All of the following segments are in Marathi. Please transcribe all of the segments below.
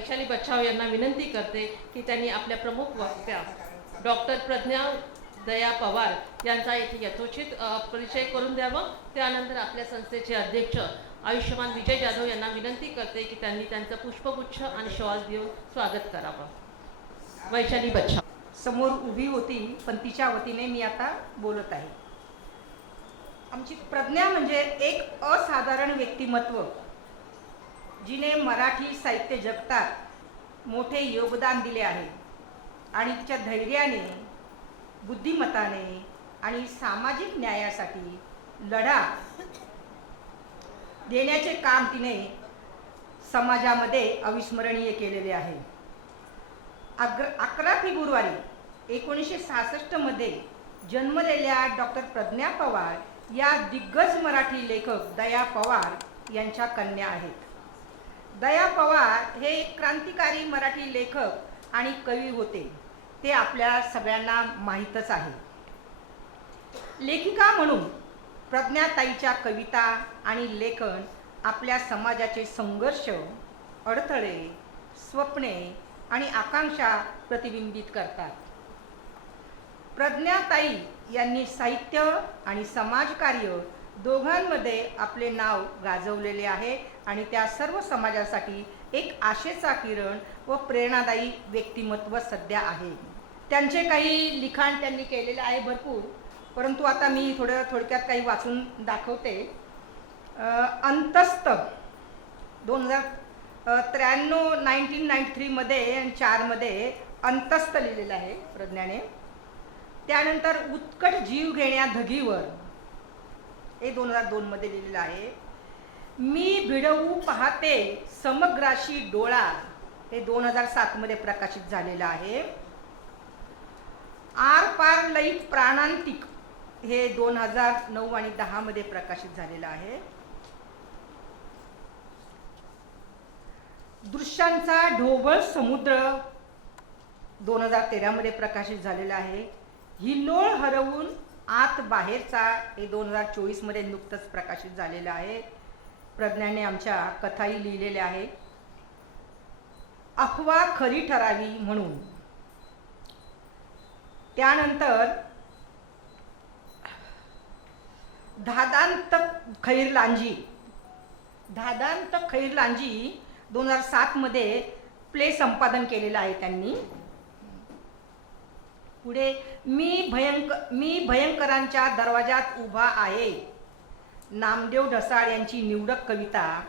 वैशाली बच्छाव यांना विनंती करते की त्यांनी आपल्या प्रमुख वक्त्या डॉक्टर प्रज्ञा दया पवार यांचा येथे यथोचित परिचय करून द्यावा। त्यानंतर आपल्या संस्थेचे अध्यक्ष आयुष्यमान विजय जाधव यांना विनंती करते की त्यांनी त्यांचं पुष्पगुच्छ आणि शॉल देऊन स्वागत करावं। वैशाली बच्छाव समोर उभी होती, पण तिच्या वतीने मी आता बोलत आहे। आमची प्रज्ञा म्हणजे एक असाधारण व्यक्तिमत्व, जिने मराठी साहित्य जगतात मोठे योगदान दिले आहे आणि तिच्या धैर्याने, बुद्धिमत्ताने आणि सामाजिक न्यायासाठी लढा देण्याचे काम तिने समाजामध्ये अविस्मरणीय केलेले आहे। 11 फेब्रुवारी 1966 मध्ये जन्मलेल्या डॉक्टर प्रज्ञा पवार या दिग्गज मराठी लेखक दया पवार यांच्या कन्या आहेत। दया पवार हे एक क्रांतिकारी मराठी लेखक आणि कवी होते, ते आपल्या सगळ्यांना माहीतच आहे। लेखिका म्हणून प्रज्ञाताईच्या कविता आणि लेखन आपल्या समाजाचे संघर्ष, अडथळे, स्वप्ने आणि आकांक्षा प्रतिबिंबित करतात। प्रज्ञाताई यांनी साहित्य आणि समाजकार्य दोघांमध्ये आपले नाव गाजवलेले आहे आणि त्या सर्व समाजासाठी एक आशेचा किरण व प्रेरणादायी व्यक्तिमत्व सध्या आहे। त्यांचे काही लिखाण त्यांनी केलेले आहे भरपूर, परंतु आता मी थोडक्यात काही वाचून दाखवते। अंतस्थ 1993 मध्ये आणि 4 मध्ये अंतस्थ लिहिलेलं आहे प्रज्ञाने। त्यानंतर उत्कट जीव घेण्या धगीवर हे 2002 मध्ये लिहिलेलं आहे। मी भिडवू पाहते समग्राशी डोळा हे 2007 मध्ये प्रकाशित झालेलं आहे। आर पार लईत प्राणांतिक हे 2009 आणि 10 मध्ये प्रकाशित झालेलं आहे। दृश्यांचा ढोबळ समुद्र 2013 मध्ये प्रकाशित झालेला आहे। हिल्लोळ हरवून आत बाहेरचा हे 2024 मध्ये नुकतंच प्रकाशित झालेलं आहे। प्रज्ञाने आमच्या कथाही लिहिलेल्या आहेत। अफवा खरी ठरावी म्हणून। त्यानंतर धादांत खैरलांजी 2007 मध्ये प्ले संपादन केलेलं आहे त्यांनी। पुढे मी भयंकरांच्या दरवाजात उभा आहे, नामदेव ढसाळ यांची निवडक कविता,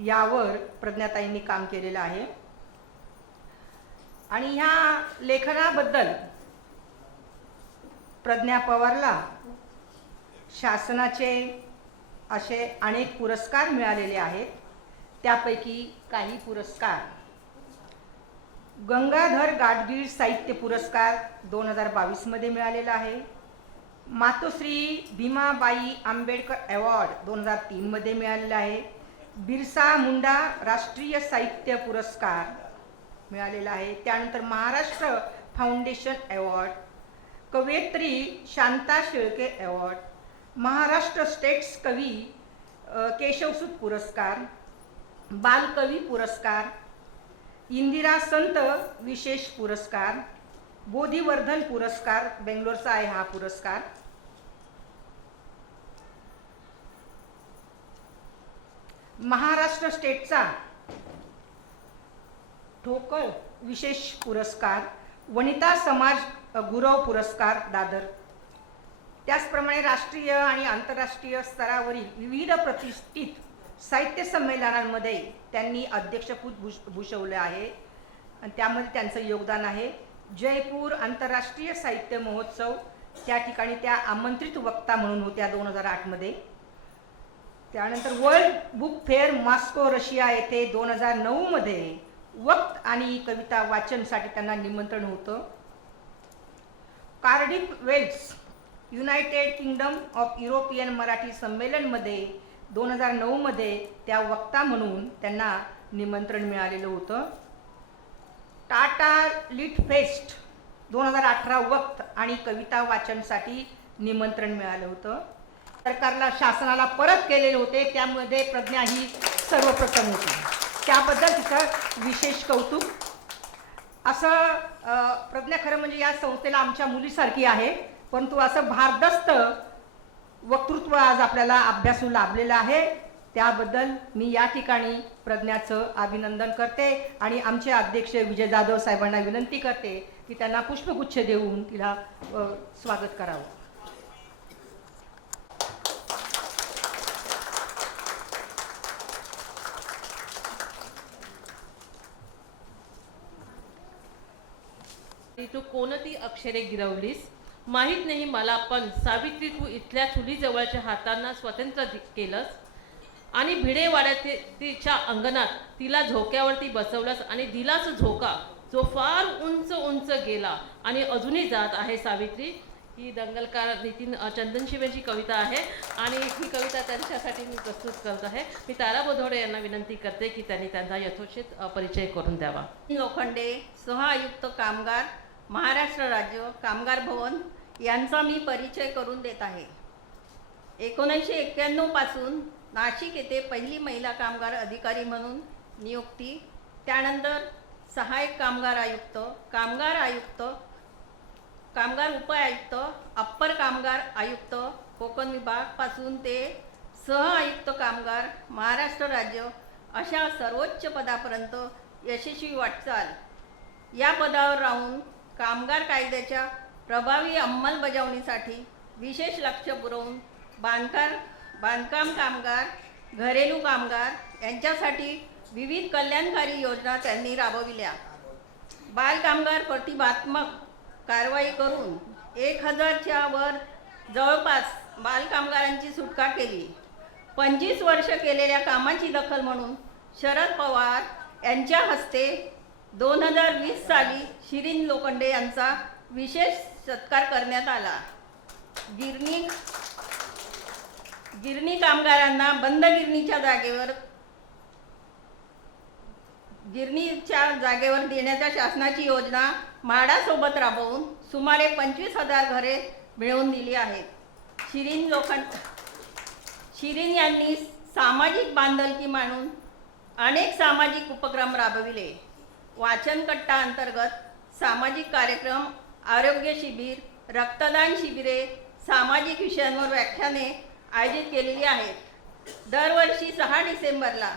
यावर प्रज्ञाताईंनी काम केलेलं आहे। आणि ह्या लेखनाबद्दल प्रज्ञा पवारला शासनाचे असे अनेक पुरस्कार मिळालेले आहेत। त्यापैकी काही पुरस्कार: गंगाधर गाडगीळ साहित्य पुरस्कार 2022 मध्ये मिळालेला आहे। मातोश्री भीमाबाई आंबेडकर अवॉर्ड 2003 मध्ये मिळालेला आहे। बिरसा मुंडा राष्ट्रीय साहित्य पुरस्कार मिळालेला आहे। त्यानंतर महाराष्ट्र फाउंडेशन अवॉर्ड, कवयित्री शांता शेळके अवॉर्ड, महाराष्ट्र स्टेट्स कवी केशवसूत पुरस्कार, बालकवी पुरस्कार, इंदिरा संत विशेष पुरस्कार, बोधिवर्धन पुरस्कार बेंगलोरचा आहे हा पुरस्कार। महाराष्ट्र स्टेटचा ठोकळ विशेष पुरस्कार, वनिता समाज गुरव पुरस्कार दादर। त्याचप्रमाणे राष्ट्रीय आणि आंतरराष्ट्रीय स्तरावरील विविध प्रतिष्ठित साहित्य संमेलनांमध्ये त्यांनी अध्यक्षपद भूषवले आहे आणि त्यामध्ये त्यांचं योगदान आहे। जयपूर आंतरराष्ट्रीय साहित्य महोत्सव, त्या ठिकाणी त्या आमंत्रित वक्ता म्हणून होत्या 2008 मध्ये। त्यानंतर world book fair Moscow Russia येथे 2009 मध्ये वक्त आणि कविता वाचनसाठी त्यांना निमंत्रण होतं। Cardiff Wales United Kingdom of European Marathi संमेलनमध्ये 2009 मध्ये त्या वक्ता म्हणून त्यांना निमंत्रण मिळालेलं होतं। टाटा लिट फेस्ट 2018 वक्त आणि कविता वाचनसाठी निमंत्रण मिळालं होतं। सरकारला शासनाला परत केलेले होते, त्यामध्ये प्रज्ञा ही सर्वप्रथम होती। त्याबद्दल तिचं विशेष कौतुक. असं प्रज्ञा खरं म्हणजे या संस्थेला आमच्या मुलीसारखी आहे, परंतु असं भारदस्त वक्तृत्व आज आपल्याला अभ्यासू लाभलेलं आहे. त्याबद्दल मी या ठिकाणी प्रज्ञाचं अभिनंदन करते आणि आमचे अध्यक्ष विजय जाधव साहेबांना विनंती करते की त्यांना पुष्पगुच्छ देऊन तिला स्वागत करावं. तू कोणती अक्षरे गिरवलीस माहीत नाही मला, पण सावित्री तू इथल्या चुलीजवळच्या हातांना स्वतंत्र केलंस आणि भिडेवाड्यात तिच्या अंगणात तिला झोक्यावरती बसवलंस आणि दिलास झोका जो फार उंच उंच गेला आणि अजूनही जात आहे. सावित्री ही दंगलकार नितीन चंदनशिवेची कविता आहे आणि ही कविता त्यांच्यासाठी मी प्रस्तुत करत आहे. मी तारा बोधोडे यांना विनंती करते की त्यांनी त्यांचा यथोचित परिचय करून द्यावा. लोखंडे, सहआयुक्त कामगार, महाराष्ट्र राज्य कामगार भवन यांचा मी परिचय करून देत आहे. 1991 पासून नाशिक येथे पहिली महिला कामगार अधिकारी म्हणून नियुक्ती, त्यानंतर सहाय्यक कामगार आयुक्त, कामगार आयुक्त, कामगार उपायुक्त, अप्पर कामगार आयुक्त कोकण विभाग पासून ते सहआयुक्त कामगार महाराष्ट्र राज्य अशा सर्वोच्च पदापर्यंत यशस्वी वाटचाल. या पदावर राहून कामगार कायद्याच्या प्रभावी अंमलबजावणीसाठी विशेष लक्ष पुरवून बांधकाम कामगार, घरेलू कामगार यांच्यासाठी विविध कल्याणकारी योजना त्यांनी राबविल्या. बालकामगार प्रतिबंधात्मक कारवाई करून 1000च्या वर जवळपास बालकामगारांची सुटका केली. 25 वर्ष केलेल्या कामाची दखल म्हणून शरद पवार यांच्या हस्ते 2020 साली शिरीन लोखंडे यांचा विशेष सत्कार करण्यात आला. गिरणी कामगारांना बंद गिरणीच्या जागेवर देण्याच्या शासनाची योजना म्हाडासोबत राबवून सुमारे 25,000 घरे मिळवून दिली आहेत. शिरीन यांनी सामाजिक बांधिलकी मांडून अनेक सामाजिक उपक्रम राबविले. वाचनकट्टा अंतर्गत सामाजिक कार्यक्रम, आरोग्य शिबिर, रक्तदान शिबिरे, सामाजिक विषयांवर व्याख्याने आयोजित केलेली आहेत. दरवर्षी 6 डिसेंबरला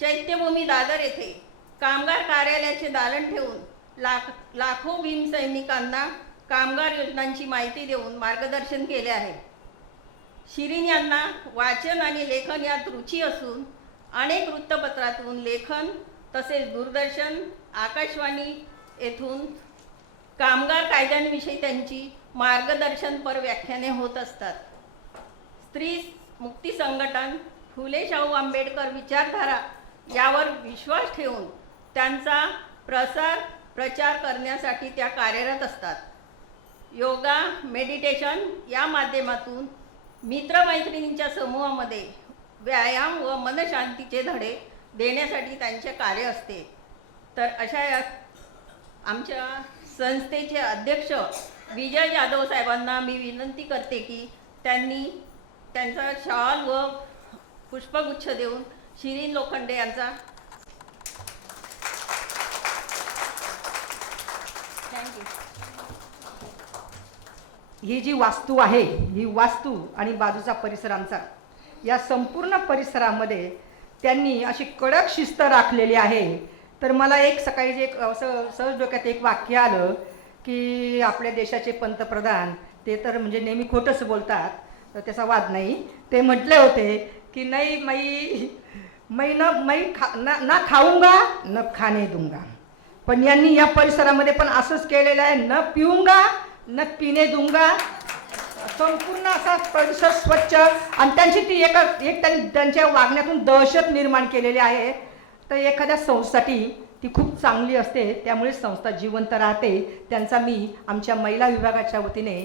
चैत्यभूमी दादर येथे कामगार कार्यालयाचे दालन ठेवून लाखो भीमसैनिकांना कामगार योजनांची माहिती देऊन मार्गदर्शन केले आहे. शिरीन यांना वाचन आणि लेखन यात रुची असून अनेक वृत्तपत्रातून लेखन तसेच दूरदर्शन, आकाशवाणी येथून कामगार कायद्यांविषयी त्यांची मार्गदर्शनपर व्याख्याने होत असतात. स्त्री मुक्ती संघटन, फुले शाहू आंबेडकर विचारधारा यावर विश्वास ठेवून त्यांचा प्रचार करण्यासाठी त्या कार्यरत असतात. योगा, मेडिटेशन या माध्यमातून मित्रमैत्रिणींच्या समूहामध्ये व्यायाम व मनशांतीचे धडे देण्यासाठी त्यांचे कार्य असते. तर अशा आमच्या संस्थेचे अध्यक्ष विजय जाधव साहेबांना मी विनंती करते की त्यांनी त्यांचा शॉल व पुष्पगुच्छ देऊन शिरीन लोखंडे यांचा थँक्यू. ही जी वास्तू आहे, ही वास्तू आणि बाजूचा परिसर आमचा, या संपूर्ण परिसरामध्ये त्यांनी अशी कडक शिस्त राखलेली आहे. तर मला एक सकाळी जे असं सहज डोक्यात एक वाक्य आलं की आपल्या देशाचे पंतप्रधान ते तर म्हणजे नेहमी खोटंच बोलतात, तर त्याचा वाद नाही. ते म्हटले होते की नाही ना खाऊंगा न खाणे दूंगा. पण यांनी या परिसरामध्ये पण असंच केलेलं आहे, न पिऊंगा न पिणे दूंगा. संपूर्ण असा परिसर स्वच्छ आणि त्यांची ती त्यांच्या वागण्यातून दहशत निर्माण केलेली आहे. तर एखाद्या संस्थेसाठी ती खूप चांगली असते, त्यामुळे संस्था जिवंत राहते. त्यांचा मी आमच्या महिला विभागाच्या वतीने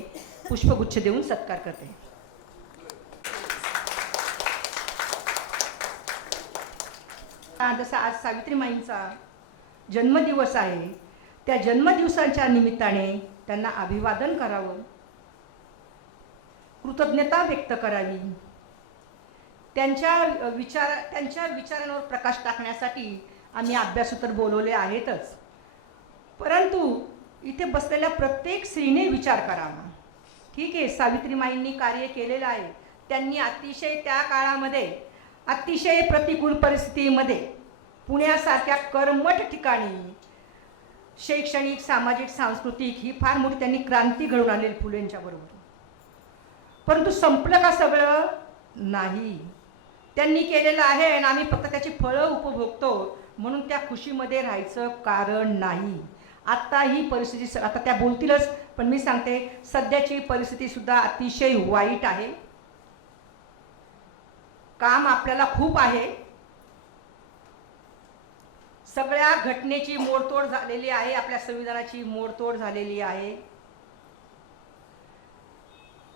पुष्पगुच्छ देऊन सत्कार करते. जसा आज सावित्रीमाईंचा जन्मदिवस आहे, त्या जन्मदिवसाच्या निमित्ताने त्यांना अभिवादन करावं, कृतज्ञता व्यक्त करावी. त्यांच्या विचारांवर प्रकाश टाकण्यासाठी आम्ही अभ्यासू तर बोलवले आहेतच, परंतु इथे बसलेल्या प्रत्येक स्त्रीने विचार करावा. ठीक आहे, सावित्रीमाईंनी कार्य केलेलं आहे. त्यांनी अतिशय त्या काळामध्ये अतिशय प्रतिकूल परिस्थितीमध्ये पुण्यासारख्या कर्मठ ठिकाणी शैक्षणिक, सामाजिक, सांस्कृतिक ही फार मोठी त्यांनी क्रांती घडवून आणलेली फुलेंच्या बरोबर. परंतु संपलं का सगळं? नाही. त्यांनी केलेलं आहे आणि आम्ही फक्त त्याची फळं उपभोगतो म्हणून त्या खुशीमध्ये राहायचं कारण नाही. आत्ता ही परिस्थिती, आता त्या बोलतीलच, पण मी सांगते सध्याची परिस्थिती सुद्धा अतिशय वाईट आहे. काम आपल्याला खूप आहे. सगळ्या घटनेची मोडतोड झालेली आहे, आपल्या संविधानाची मोडतोड झालेली आहे.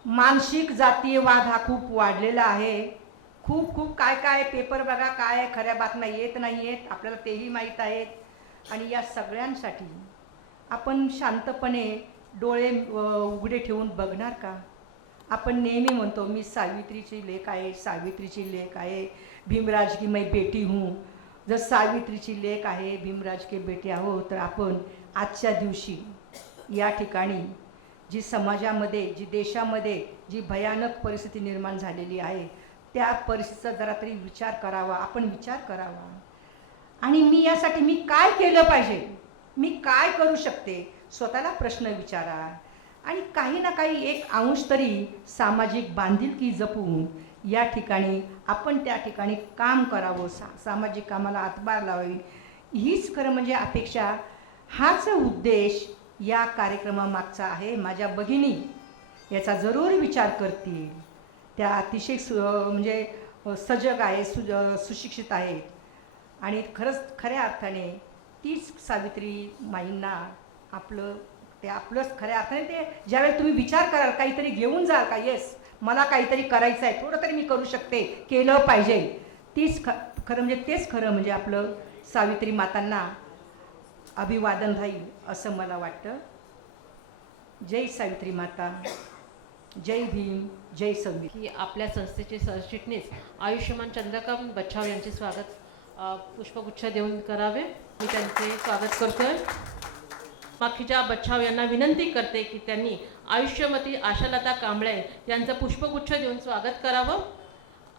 मानसिक जातीयवाद हा खूप वाढलेला आहे. खूप काय पेपर बघा, काय खऱ्या बातम्या येत नाही आहेत, आपल्याला तेही माहीत आहेत. आणि या सगळ्यांसाठी आपण शांतपणे डोळे उघडे ठेवून बघणार का? आपण नेहमी म्हणतो मी सावित्रीची लेक आहे, सावित्रीची लेक आहे, भीमराज की मैं बेटी हूँ. जर सावित्रीची लेक आहे, भीमराज के बेटे आहोत, तर आपण आजच्या दिवशी या ठिकाणी जी समाजामध्ये, जी देशामध्ये जी भयानक परिस्थिती निर्माण झालेली आहे त्या परिस्थितीचा जरा तरी विचार करावा, आपण विचार करावा. आणि मी काय केलं पाहिजे, मी काय करू शकते, स्वतःला प्रश्न विचारा. आणि काही ना काही एक अंश तरी सामाजिक बांधिलकी जपून या ठिकाणी आपण त्या ठिकाणी काम करावं, सामाजिक कामाला हातभार लावावी, हीच खरं म्हणजे अपेक्षा, हाच उद्देश या कार्यक्रमामागचा आहे. माझ्या भगिनी याचा जरूर विचार करतील. त्या अतिशय म्हणजे सजग आहे, सुशिक्षित आहेत आणि खरंच खऱ्या अर्थाने तीच सावित्री माईंना आपलंच खऱ्या अर्थाने ते ज्यावेळेस तुम्ही विचार कराल, काहीतरी घेऊन जाल का, येस मला काहीतरी करायचं आहे, थोडं तरी मी करू शकते, केलं पाहिजे, तेच खरं म्हणजे आपलं सावित्री मातांना अभिवादन राहील असं मला वाटतं. जय सावित्री माता, जय भीम, जय संविधान. की आपल्या संस्थेचे सरचिटणीस आयुष्यमान चंद्रकांत बच्छाव यांचे स्वागत पुष्पगुच्छ देऊन करावे. मी त्यांचे स्वागत करतोय. माखीजा बच्छाव यांना विनंती करते की त्यांनी आयुष्यमती आशालता कांबळे यांचं पुष्पगुच्छ देऊन स्वागत करावं.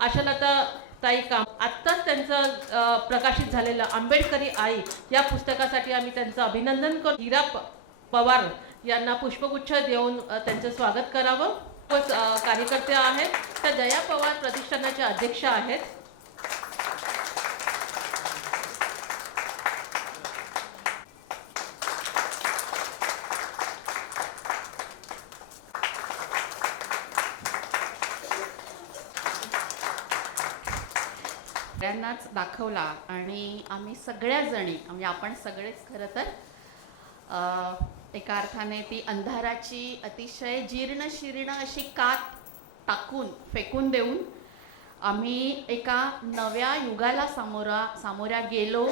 आशालता ताई आत्ताच त्यांचं प्रकाशित झालेलं आंबेडकरी आई या पुस्तकासाठी आम्ही त्यांचं अभिनंदन करतो. हिरा पवार यांना पुष्पगुच्छ देऊन त्यांचं स्वागत करावं. कार्यकर्ते आहेत त्या दया पवार प्रतिष्ठानाचे अध्यक्ष आहेत. सगळ्यांनाच दाखवला आणि आम्ही सगळ्याजणी म्हणजे आपण सगळेच खरं तर एका अर्थाने ती अंधाराची अतिशय जीर्ण शीर्ण अशी कात टाकून फेकून देऊन आम्ही एका नव्या युगाला सामोऱ्या गेलो,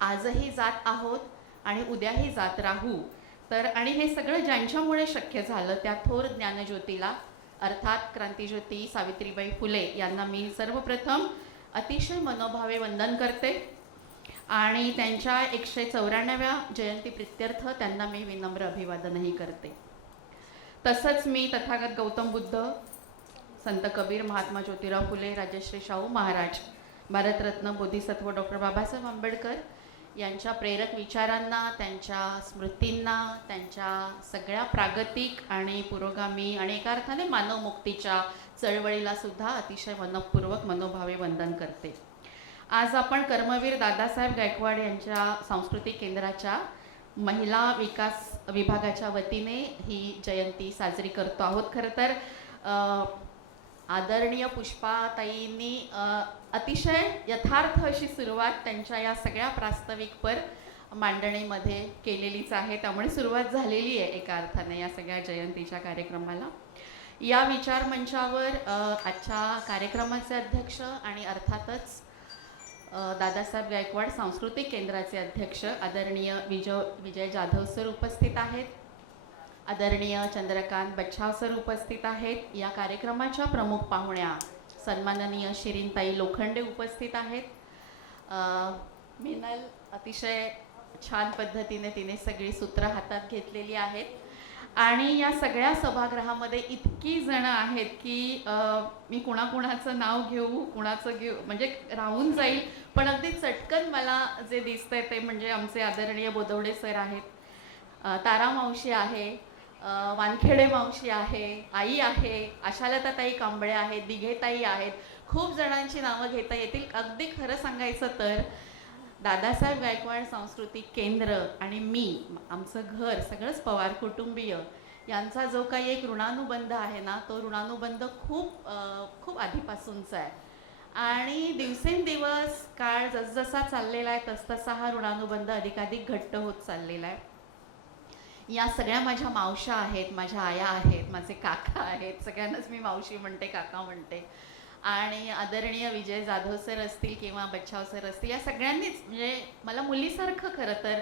आजही जात आहोत आणि उद्याही जात राहू. तर आणि हे सगळं ज्यांच्यामुळे शक्य झालं त्या थोर ज्ञानज्योतीला अर्थात क्रांतिज्योती सावित्रीबाई फुले यांना मी सर्वप्रथम अतिशय मनोभावे वंदन करते आणि त्यांच्या 194व्या जयंती प्रित्यर्थ त्यांना मी विनम्र अभिवादनही करते. तसंच मी तथागत गौतम बुद्ध, संत कबीर, महात्मा ज्योतिराव फुले, राजश्री शाहू महाराज, भारतरत्न बोधिसत्व डॉक्टर बाबासाहेब आंबेडकर यांच्या प्रेरक विचारांना, त्यांच्या स्मृतींना, त्यांच्या सगळ्या प्रागतिक आणि पुरोगामी आणि एका अर्थाने मानवमुक्तीच्या चळवळीला सुद्धा अतिशय मनपूर्वक मनोभावे वंदन करते. आज आपण कर्मवीर दादासाहेब गायकवाड यांच्या सांस्कृतिक केंद्राच्या महिला विकास विभागाच्या वतीने ही जयंती साजरी करतो आहोत. खरं तर आदरणीय पुष्पाताईंनी अतिशय यथार्थ अशी सुरुवात त्यांच्या या सगळ्या प्रास्ताविकपर मांडणीमध्ये केलेलीच आहे. त्यामुळे सुरुवात झालेली आहे एका अर्थाने या सगळ्या जयंतीच्या कार्यक्रमाला. या विचार मंचावर आजच्या कार्यक्रमाचे अध्यक्ष आणि अर्थातच दादासाहेब गायकवाड सांस्कृतिक केंद्राचे अध्यक्ष आदरणीय विजय जाधव सर उपस्थित आहेत. आदरणीय चंद्रकांत बच्छाव सर उपस्थित आहेत. या कार्यक्रमाच्या प्रमुख पाहुण्या सन्माननीय शिरीनताई लोखंडे उपस्थित आहेत. मिनल अतिशय छान पद्धतीने तिने सगळी सूत्र हातात घेतलेली आहेत आणि या सगळ्या सभागृहामध्ये इतकी जण आहेत की मी कुणाकुणाचं नाव घेऊ कुणाचं घेऊ म्हणजे राहून जाईल, पण अगदी चटकन मला जे दिसतंय ते म्हणजे आमचे आदरणीय बोदवडे सर आहेत, तारा मावशी आहे, वानखेडे मावशी आहे, आई आहे, आशालताताई कांबळे आहेत, दिघेताई आहेत. खूप जणांची नावं घेता येतील. अगदी खरं सांगायचं तर दादासाहेब गायकवाड सांस्कृतिक केंद्र आणि मी, आमचं घर, सगळंच पवार कुटुंबीय यांचा जो काही एक ऋणानुबंध आहे ना, तो ऋणानुबंध खूप आधीपासूनचा आहे आणि दिवसेंदिवस काळ जसजसा चाललेला आहे तसतसा हा ऋणानुबंध अधिकाधिक घट्ट होत चाललेला आहे. या सगळ्या माझ्या मावशा आहेत, माझ्या आया आहेत, माझे काका आहेत, सगळ्यांनाच मी मावशी म्हणते, काका म्हणते. आणि आदरणीय विजय जाधव सर असतील किंवा बच्छाव सर असतील, या सगळ्यांनीच म्हणजे मला मुलीसारखं खरं तर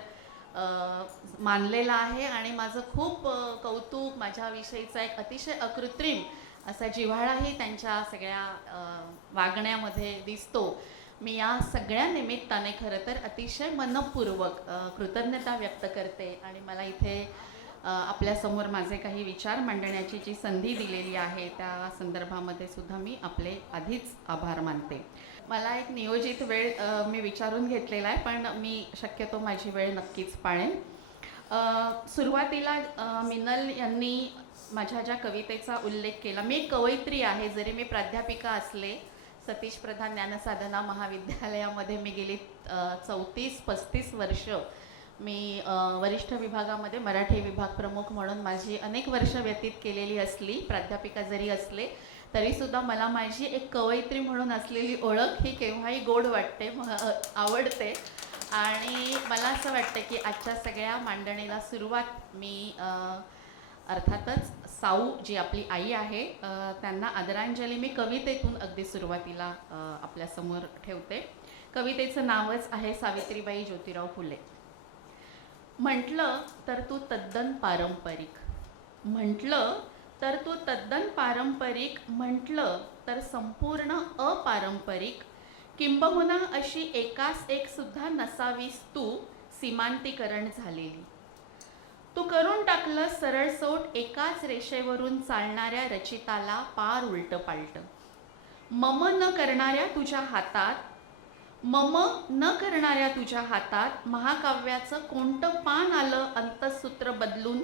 मानलेलं आहे आणि माझं खूप कौतुक, माझ्याविषयीचा एक अतिशय अकृत्रिम असा जिव्हाळाही त्यांच्या सगळ्या वागण्यामध्ये दिसतो. मी या सगळ्या निमित्ताने खरं तर अतिशय मनपूर्वक कृतज्ञता व्यक्त करते आणि मला इथे आपल्यासमोर माझे काही विचार मांडण्याची जी संधी दिलेली आहे त्या संदर्भामध्ये सुद्धा मी आपले आधीच आभार मानते. मला एक नियोजित वेळ मी विचारून घेतलेला आहे, पण मी शक्यतो माझी वेळ नक्कीच पाळेन. सुरुवातीला मिनल यांनी माझ्या ज्या कवितेचा उल्लेख केला. मी एक कवयित्री आहे, जरी मी प्राध्यापिका असले. सतीश प्रधान ज्ञानसाधना महाविद्यालयामध्ये मी गेली 34-35 वर्ष मी वरिष्ठ विभागामध्ये मराठी विभाग प्रमुख म्हणून माझी अनेक वर्ष व्यतीत केलेली असली, प्राध्यापिका जरी असले तरीसुद्धा मला माझी एक कवयित्री म्हणून असलेली ओळख ही केव्हाही गोड वाटते, आवडते. आणि मला असं वाटतं की आजच्या सगळ्या मांडणीला सुरुवात मी अर्थातच साऊ जी आपली आई आहे त्यांना आदरांजली मी कवितेतून अगदी सुरुवातीला आपल्यासमोर ठेवते. कवितेचं नावच आहे सावित्रीबाई ज्योतिराव फुले. म्हटलं तर तू तद्दन पारंपरिक, म्हटलं तर तू तद्दन पारंपरिक, म्हटलं तर संपूर्ण अपारंपरिक, किंबहुना अशी एकास एक सुद्धा नसावीस तू सीमांतीकरण झालेली. तू करून टाकलं सरळसोट एकाच रेषेवरून चालणाऱ्या रचिताला पार उलटं पालटं. मम न करणाऱ्या तुझ्या हातात, मम न करणाऱ्या तुझ्या हातात महाकाव्याचं कोणतं पान आलं अंतःसूत्र बदलून.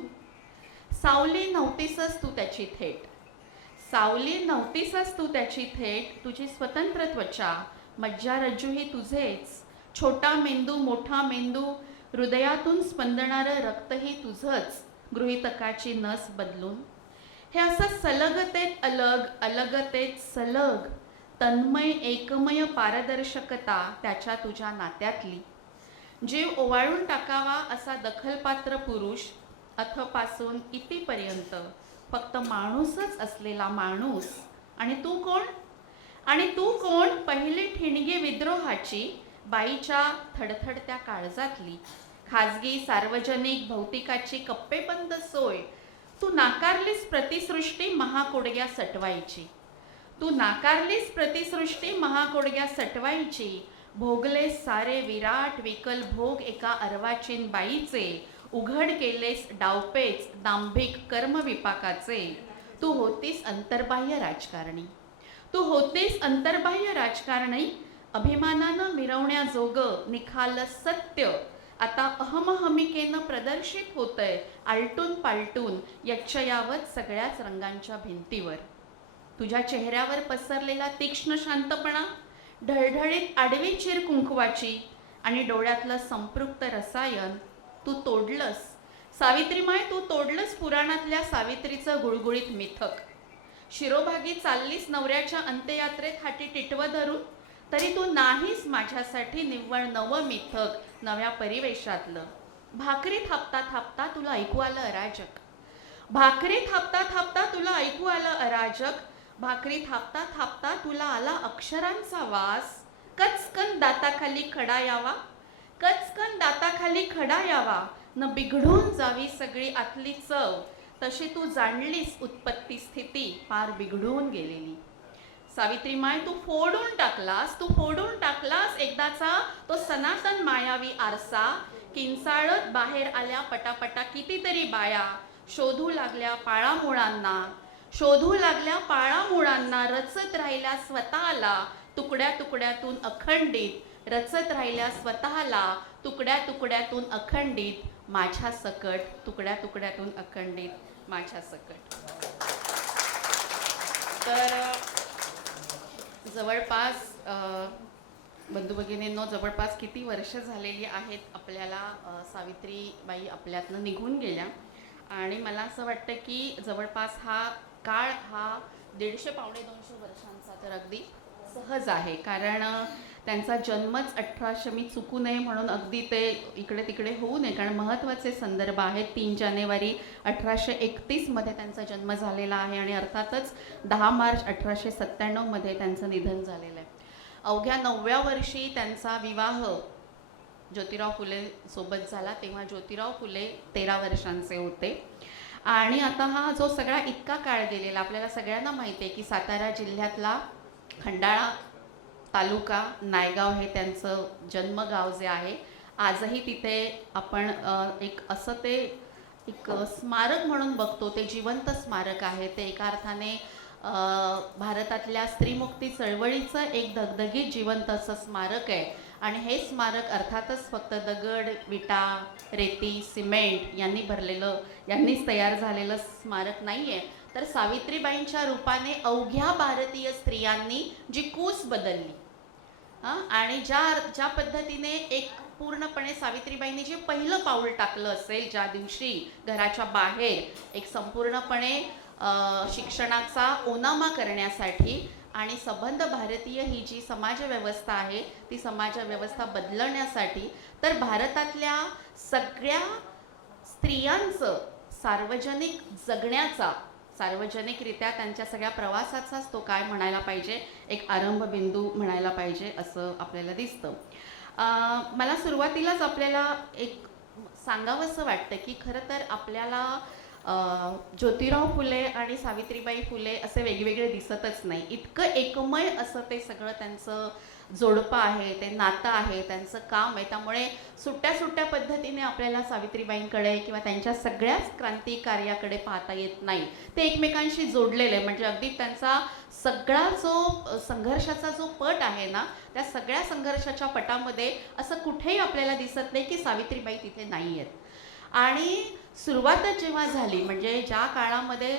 सावली नव्हतीसच तू त्याची थेट, सावली नव्हतीसच तू त्याची थेट. तुझी स्वतंत्र त्वचा, मज्जारज्जूही तुझेच, छोटा मेंदू मोठा मेंदू, हृदयातून स्पंदणारं रक्तही तुझंच, गृहीतकाची नस बदलून. हे असं सलगतेत अलग, अलगतेत सलग, तन्मय एकमय पारदर्शकता त्याच्या तुझ्या नात्यातली. जीव ओवाळून टाकावा असा दखलपात्र पुरुष, अथपासून इतीपर्यंत फक्त माणूसच असलेला माणूस. आणि तू कोण? आणि तू कोण? पहिली ठिणगी विद्रोहाची, बाईच्या थडथडत्या काळजातली, खाजगी सार्वजनिक भौतिकाची कप्पेबंद सोय. तू नाकारलीस प्रतिसृष्टी महाकोडग्या सटवाईची, तू नाकारलीस प्रतिसृष्टी महाकोडग्या सटवाईची. भोगलेस सारे विराट विकल भोग एका अर्वाचीन बाईचे, उघड केलेस डावपेच दांभिक कर्मविपाकाचे. तू होतीस अंतर्बाह्य राजकारणी, तू होतीस अंतर्बाह्य राजकारणी. अभिमानानं मिरवण्याजोगं निखालस सत्य आता अहमहमिकेनं प्रदर्शित होतंय आलटून पालटून यच्चयावत सगळ्याच रंगांच्या भिंतीवर. तुझ्या चेहऱ्यावर पसरलेला तीक्ष्ण शांतपणा, ढळढळीत आडवी चिर कुंकवाची आणि डोळ्यातलं संपृक्त रसायन तू तोडलंस. सावित्रीमाय, तू तोडलंस पुराणातल्या सावित्रीचं गुळगुळीत मिथक. शिरोभागी चाललीस नवऱ्याच्या अंत्ययात्रेत हाती टिटवं धरून, तरी तू नाहीस माझ्यासाठी निव्वळ नवं मिथक नव्या परिवेशातलं. भाकरी थापता थापता तुला ऐकू आलं अराजक, भाकरी थापता थापता तुला ऐकू आलं अराजक. भाकरी थापता थापता तुला आला अक्षरांचा वास. कचकन दाताखाली खडा यावा, कचकन दाताखाली खडा यावा, न बिघडून जावी सगळी आतली चव. तशी तू जाणलीस उत्पत्ती स्थिती पार बिघडून गेलेली. सावित्रीमाय तू फोडून टाकलास एकदाचा तो सनातन मायावी आरसा, किंचाळत बाहेर आल्या पटापटा कितीतरी बाया, शोधू लागल्या पाळामुळांना, रचत राहिल्या स्वतःला तुकड्या तुकड्यातून अखंडित, माझ्या सकट, तुकड्या तुकड्यातून अखंडित माझ्या सकट. तर जवळपास बंधू भगिनींनो, जवळपास किती वर्ष झालेली आहेत आपल्याला सावित्रीबाई आपल्यातनं निघून गेल्या. आणि मला असं वाटतं की जवळपास हा काळ हा 150-200 वर्षांचा तर अगदी सहज आहे. कारण त्यांचा जन्मच 1800, मी चुकू नये म्हणून अगदी ते इकडे तिकडे होऊ नये, कारण महत्त्वाचे संदर्भ आहेत. 3 जानेवारी 1831 त्यांचा जन्म झालेला आहे आणि अर्थातच 10 मार्च 1897 त्यांचं निधन झालेलं आहे. अवघ्या 9व्या वर्षी त्यांचा विवाह ज्योतिराव फुले सोबत झाला. तेव्हा ज्योतिराव फुले 13 वर्षांचे होते. आणि आता हा जो सगळा इतका काळ गेलेला आपल्याला सगळ्यांना माहिती आहे की सातारा जिल्ह्यातला खंडाळा तालुका, नायगाव हे त्यांचं जन्मगाव जे आहे. आजही तिथे आपण एक स्मारक म्हणून बघतो. ते जिवंत स्मारक आहे. ते एका अर्थाने भारतातल्या स्त्रीमुक्ती चळवळीचं एक धगधगीत जिवंत असं स्मारक आहे. आणि हे स्मारक अर्थातच फक्त दगड, विटा, रेती, सिमेंट यांनीच तयार झालेलं स्मारक नाही आहे, तर सावित्रीबाईंच्या रूपाने अवघ्या भारतीय स्त्रियांनी जी कूस बदलली आणि ज्या पद्धतीने एक पूर्णपणे सावित्रीबाईंनी जे पहिलं पाऊल टाकलं असेल, ज्या दिवशी घराच्या बाहेर एक संपूर्णपणे शिक्षणाचा ओनामा करण्यासाठी आणि संबंध भारतीय ही जी समाजव्यवस्था आहे ती समाजव्यवस्था बदलण्यासाठी, तर भारतातल्या सगळ्या स्त्रियांचं सार्वजनिक जगण्याचा, सार्वजनिकरित्या त्यांच्या सगळ्या प्रवासाचाच तो काय म्हणायला पाहिजे, एक आरंभबिंदू म्हणायला पाहिजे असं आपल्याला दिसतं. मला सुरुवातीलाच आपल्याला एक सांगावंसं वाटतं की खरं तर आपल्याला ज्योतिराव फुले आणि सावित्रीबाई फुले असे वेगवेगळे दिसतच नाही. इतकं एकमय असं ते सगळं त्यांचं जोडपं आहे, ते नातं आहे, त्यांचं काम आहे. त्यामुळे सुट्ट्या पद्धतीने आपल्याला सावित्रीबाईंकडे किंवा त्यांच्या सगळ्याच क्रांती कार्याकडे पाहता येत नाही. ते एकमेकांशी जोडलेले, म्हणजे अगदी त्यांचा सगळा जो संघर्षाचा जो पट आहे ना, त्या सगळ्या संघर्षाच्या पटामध्ये असं कुठेही आपल्याला दिसत नाही की सावित्रीबाई तिथे नाही आहेत. आणि सुरुवातच जेव्हा झाली, म्हणजे ज्या काळामध्ये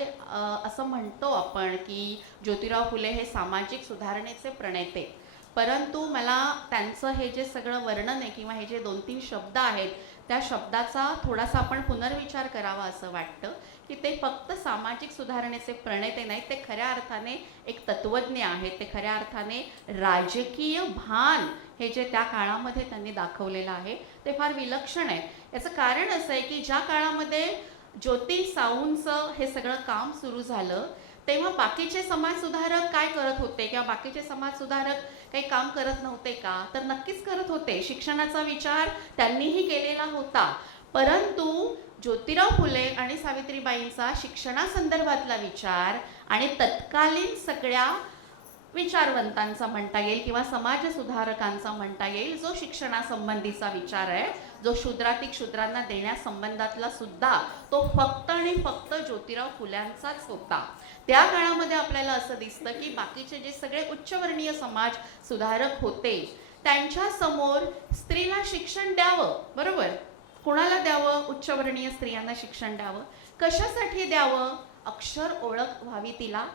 असं म्हणतो आपण की ज्योतिराव फुले हे सामाजिक सुधारणेचे प्रणेते, परंतु मला त्यांचं हे जे सगळं वर्णन आहे किंवा हे जे 2-3 शब्द आहेत त्या शब्दाचा थोडासा आपण पुनर्विचार करावा असं वाटतं की ते फक्त सामाजिक सुधारणेचे प्रणेते नाहीत, ते खऱ्या अर्थाने एक तत्वज्ञ आहेत. ते खऱ्या अर्थाने राजकीय भान हे जे त्या काळामध्ये त्यांनी दाखवलेलं आहे ते फार विलक्षण आहे. याचं कारण असं आहे की ज्या काळामध्ये ज्योती साऊंचं हे सगळं काम सुरू झालं तेव्हा बाकीचे समाजसुधारक काय करत होते किंवा बाकीचे समाजसुधारक काही काम करत नव्हते का, तर नक्कीच करत होते. शिक्षणाचा विचार त्यांनीही केलेला होता, परंतु ज्योतिराव फुले आणि सावित्रीबाईंचा शिक्षणासंदर्भातला विचार आणि तत्कालीन सगळ्या विचारवंतांचा म्हणता येईल किंवा समाजसुधारकांचा म्हणता येईल जो शिक्षणासंबंधीचा विचार आहे, जो शूद्रांना देण्यासंबंधातला सुद्धा तो फक्त आणि फक्त ज्योतिराव फुल्यांचाच होता. त्या काळामध्ये आपल्याला असं दिसतं की बाकीचे जे सगळे उच्चवर्णीय समाज सुधारक होते त्यांच्या समोर स्त्रीला शिक्षण द्यावं, बरोबर, कोणाला द्यावं, उच्चवर्णीय स्त्रियांना शिक्षण द्यावं, कशासाठी द्यावं, अक्षर ओळख व्हावी तिला,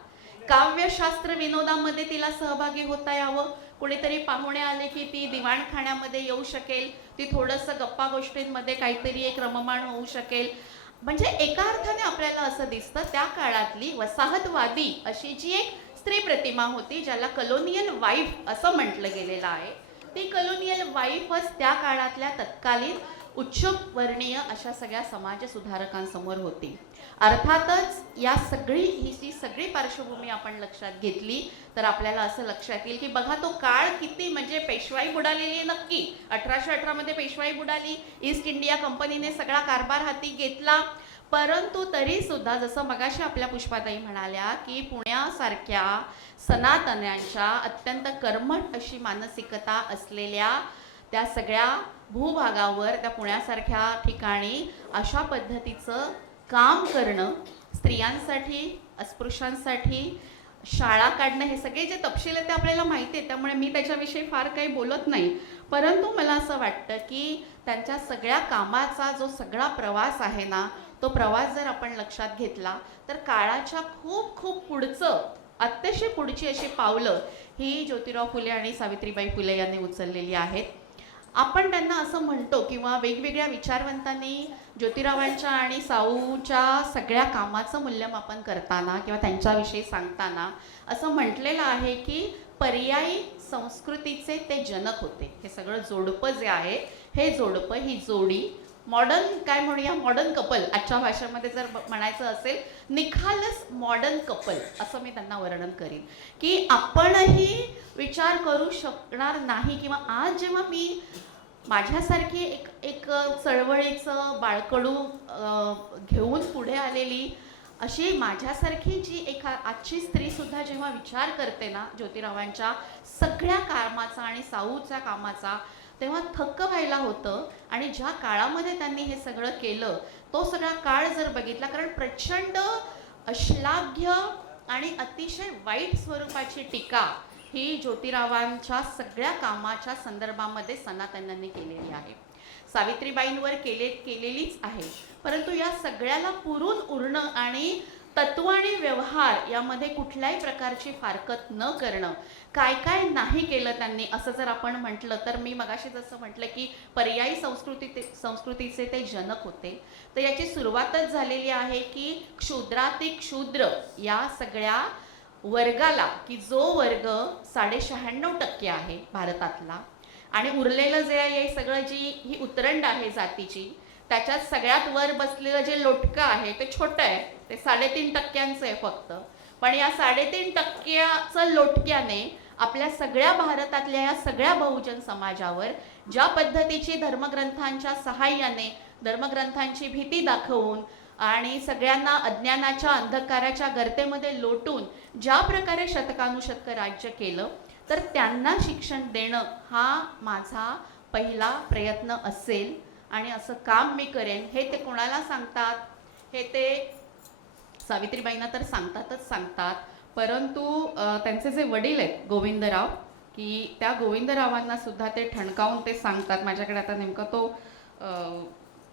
काव्यशास्त्र विनोदामध्ये तिला सहभागी होता यावं, कुणीतरी पाहुणे आले की ती दिवाणखाण्यामध्ये येऊ शकेल, ती थोडंसं गप्पा गोष्टींमध्ये काहीतरी एक रममाण होऊ शकेल. म्हणजे एका अर्थाने आपल्याला असं दिसतं त्या काळातली वसाहतवादी अशी जी एक स्त्री प्रतिमा होती ज्याला कलोनियल वाईफ असं म्हटलं गेलेलं आहे, ती कलोनियल वाईफच त्या काळातल्या तत्कालीन उच्चवर्णीय अशा सगळ्या समाजसुधारकांसमोर होती. अर्थातच ही जी सगळी पार्श्वभूमी आपण लक्षात घेतली तर आपल्याला असं लक्षात येईल की बघा तो काळ किती, म्हणजे पेशवाई बुडालेली आहे नक्की. 1818 मध्ये पेशवाई बुडाली, ईस्ट इंडिया कंपनीने सगळा कारभार हाती घेतला, परंतु तरी सुद्धा जसं मगाशी आपल्या पुष्पाताई म्हणाल्या की पुण्यासारख्या सनातन्यांच्या अत्यंत कर्मठ अशी मानसिकता असलेल्या त्या सगळ्या भूभागावर, त्या पुण्यासारख्या ठिकाणी अशा पद्धतीचं काम करणं, स्त्रियांसाठी, अस्पृश्यांसाठी शाळा काढणं, हे सगळे जे तपशील आहेत ते आपल्याला माहिती आहे, त्यामुळे मी त्याच्याविषयी फार काही बोलत नाही. परंतु मला असं वाटतं की त्यांच्या सगळ्या कामाचा जो सगळा प्रवास आहे ना, तो प्रवास जर आपण लक्षात घेतला तर काळाच्या खूप खूप पुढचं, अतिशय पुढची अशी पावलं ही ज्योतिराव फुले आणि सावित्रीबाई फुले यांनी उचललेली आहेत. आपण त्यांना असं म्हणतो किंवा वेगवेगळ्या विचारवंतांनी ज्योतिरावांच्या आणि साऊच्या सगळ्या कामाचं मूल्यमापन करताना किंवा त्यांच्याविषयी सांगताना असं म्हटलेलं आहे की पर्यायी संस्कृतीचे ते जनक होते. हे सगळं जोडपं जे आहे, हे जोडपं, ही जोडी, मॉडर्न काय म्हणूया, मॉडर्न कपल, आजच्या भाषेमध्ये जर म्हणायचं असेल, निखालस मॉडर्न कपल असं मी त्यांना वर्णन करीन. की आपणही विचार करू शकणार नाही किंवा आज जेव्हा मी माझ्यासारखी एक चळवळीचं बाळकडू घेऊन पुढे आलेली अशी माझ्यासारखी जी आजची स्त्रीसुद्धा जेव्हा विचार करते ना ज्योतिरावांच्या सगळ्या कामाचा आणि साऊच्या कामाचा, तेव्हा थक्क व्हायला होतं. आणि ज्या काळामध्ये त्यांनी हे सगळं केलं तो सगळा काळ जर बघितला, कारण प्रचंड अश्लाघ्य आणि अतिशय वाईट स्वरूपाची टीका ही ज्योतिरावांच्या सगळ्या कामाच्या संदर्भामध्ये सनातन्यांनी केलेली आहे, सावित्रीबाईंवर केलेलीच आहे. परंतु या सगळ्याला पुरून उरणं आणि तत्व आणि व्यवहार यामध्ये कुठल्याही प्रकारची फारकत न करणं, काय काय नाही केलं त्यांनी असं जर आपण म्हटलं तर, मी मगाशी जसं म्हटलं की पर्यायी संस्कृतीचे ते जनक होते. तर याची सुरुवातच झालेली आहे की क्षुद्राती क्षुद्र या सगळ्या वर्गाला, की जो वर्ग 96% आहे भारतातला, आणि उरलेलं जे आहे सगळं ही उतरंड आहे जातीची, त्याच्यात सगळ्यात वर बसलेलं जे लोटकं आहे ते छोटं आहे, ते 3.5% आहे फक्त. पण या 3.5% लोटक्याने आपल्या सगळ्या भारतातल्या या सगळ्या बहुजन समाजावर ज्या पद्धतीची धर्मग्रंथांच्या सहाय्याने, धर्मग्रंथांची भीती दाखवून आणि सगळ्यांना अज्ञानाच्या अंधकाराच्या गर्तेमध्ये लोटून ज्या प्रकारे शतकानुशतक राज्य केलं, तर त्यांना शिक्षण देणं हा माझा पहिला प्रयत्न असेल आणि असं काम मी करेन. हे ते कोणाला सांगतात, हे ते सावित्रीबाईंना तर सांगतात, परंतु त्यांचे जे वडील आहेत गोविंदराव, की त्या गोविंदरावांना सुद्धा ते ठणकावून ते सांगतात. माझ्याकडे आता नेमकं तो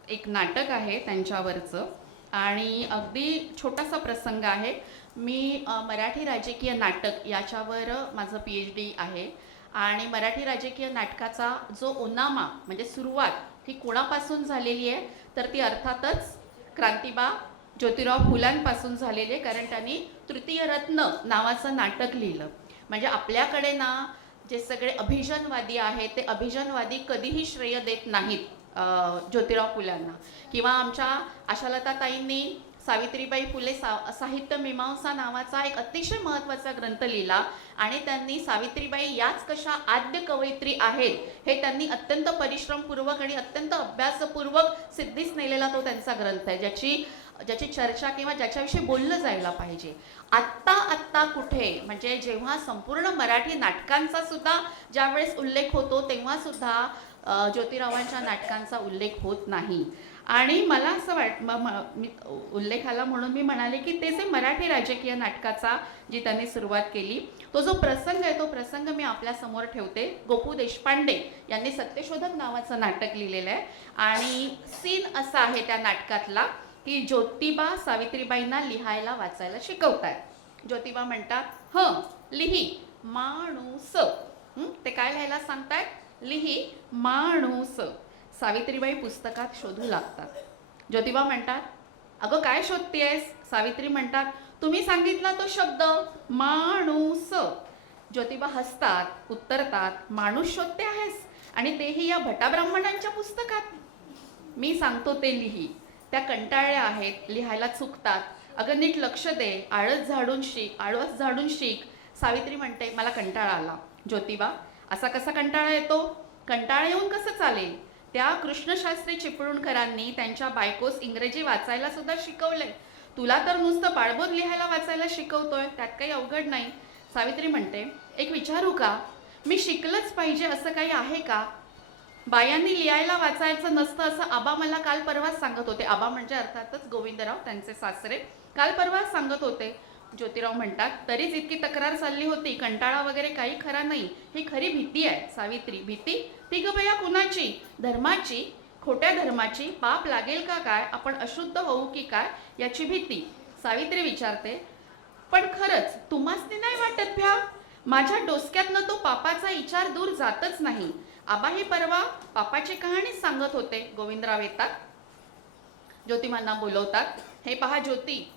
एक नाटक आहे त्यांच्यावरचं, आणि अगदी छोटासा प्रसंग आहे. मी मराठी राजकीय नाटक याच्यावर माझं PhD आहे, आणि मराठी राजकीय नाटकाचा जो ओनामा म्हणजे सुरुवात ही कोणापासून झालेली आहे, तर ती अर्थातच क्रांतिबा ज्योतिराव फुलांपासून झालेली आहे. कारण त्यांनी तृतीय रत्न नावाचं नाटक लिहिलं. म्हणजे आपल्याकडे ना जे सगळे अभिजनवादी आहेत ते अभिजनवादी कधीही श्रेय देत नाहीत ज्योतिराव फुल्यांना. किंवा आमच्या आशालताताईंनी सावित्रीबाई फुले साहित्य मीमांसा नावाचा एक अतिशय महत्त्वाचा ग्रंथ लिहिला, आणि त्यांनी सावित्रीबाई याच कशा आद्य कवयित्री आहेत हे त्यांनी अत्यंत परिश्रमपूर्वक आणि अत्यंत अभ्यासपूर्वक सिद्धीस नेलेला तो त्यांचा ग्रंथ आहे, ज्याची चर्चा किंवा ज्याच्याविषयी बोललं जायला पाहिजे. आत्ता कुठे, म्हणजे जेव्हा संपूर्ण मराठी नाटकांचा सुद्धा ज्यावेळेस उल्लेख होतो तेव्हा सुद्धा ज्योतिरावांच्या नाटकांचा उल्लेख होत नाही. आणि मला असं मी उल्लेखाला म्हणून मी म्हणाले की ते जे मराठी राजकीय नाटकाचा जी त्यांनी सुरुवात केली, तो जो प्रसंग आहे तो प्रसंग मी आपल्या समोर ठेवते. गोपू देशपांडे यांनी सत्यशोधक नावाचं नाटक लिहिलेलं आहे, आणि सीन असा आहे त्या नाटकातला की ज्योतिबा सावित्रीबाईंना लिहायला वाचायला शिकवतायत. ज्योतिबा म्हणतात लिही माणूस. ते काय लिहायला सांगतायत? लिही माणूस. सावित्रीबाई पुस्तकात शोधू लागतात. ज्योतिबा म्हणतात अगं काय शोधतेस? सावित्री म्हणतात तुम्ही सांगितला तो शब्द माणूस. ज्योतिबा हसतात, उत्तरतात माणूस शोधते आहेस, आणि तेही या भटाब्राह्मणांच्या पुस्तकात. मी सांगतो ते लिही. त्या कंटाळल्या आहेत, लिहायला चुकतात. अगं नीट लक्ष दे, आळस झाडून शिक. सावित्री म्हणते मला कंटाळा आला. ज्योतिबा असा कसा कंटाळा येतो? कंटाळा येऊन कसं चालेल? त्या कृष्णशास्त्री चिपळूणकरांनी त्यांच्या बायकोस इंग्रजी वाचायला सुद्धा शिकवलंय. तुला तर नुसतं बाळबोध लिहायला वाचायला शिकवतोय, त्यात काही अवघड नाही. सावित्री म्हणते, एक विचारू का, मी शिकलंच पाहिजे असं काही आहे का? बायांनी लिहायला वाचायचं नसतं असं आबा मला काल परवाच सांगत होते. आबा म्हणजे अर्थातच गोविंदराव, त्यांचे सासरे, काल परवाच सांगत होते. ज्योतिराव म्हणतात, तरीच इतकी तक्रार चालली होती, कंटाळा वगैरे काही खरा नाही. ही खरी भीती आहे सावित्री. भीती ती ग बया कुणाची? धर्माची, खोट्या धर्माची. पाप लागेल का काय, आपण अशुद्ध होऊ की काय याची भीती. सावित्री विचारते, पण खरंच तुम्हासनी नाही वाटत भ्या? माझ्या डोसक्यातनं तो पापाचा विचार दूर जातच नाही. आबाही परवा पापाची कहाणी सांगत होते. गोविंदराव येतात, ज्योतिमांना बोलवतात. हे पहा ज्योती,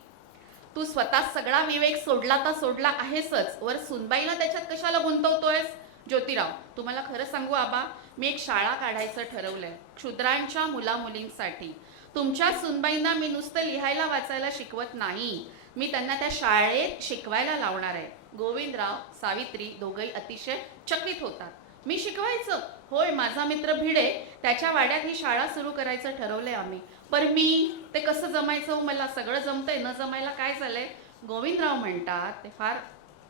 तू स्वतः सगळा विवेक सोडला तर सोडला आहेसच, वर सुनबाईला त्याच्यात कशाला गुंतवतोयस? ज्योतिराव, तुम्हाला खरं सांगू आबा, मी एक शाळा काढायचं ठरवलंय क्षुद्रांच्या मुलामुलींसाठी. तुमच्या सुनबाईंना मी नुसतं लिहायला वाचायला शिकवत नाही, मी त्यांना त्या शाळेत शिकवायला लावणार आहे. गोविंदराव, सावित्री दोघंही अतिशय चकित होतात. मी शिकवायचं? होय, माझा मित्र भिडे, त्याच्या वाड्यात ही शाळा सुरू करायचं ठरवलंय आम्ही. पर मी ते कसं जमायचं? मला सगळं जमतंय, न जमायला काय झालंय? गोविंदराव म्हणतात, ते फार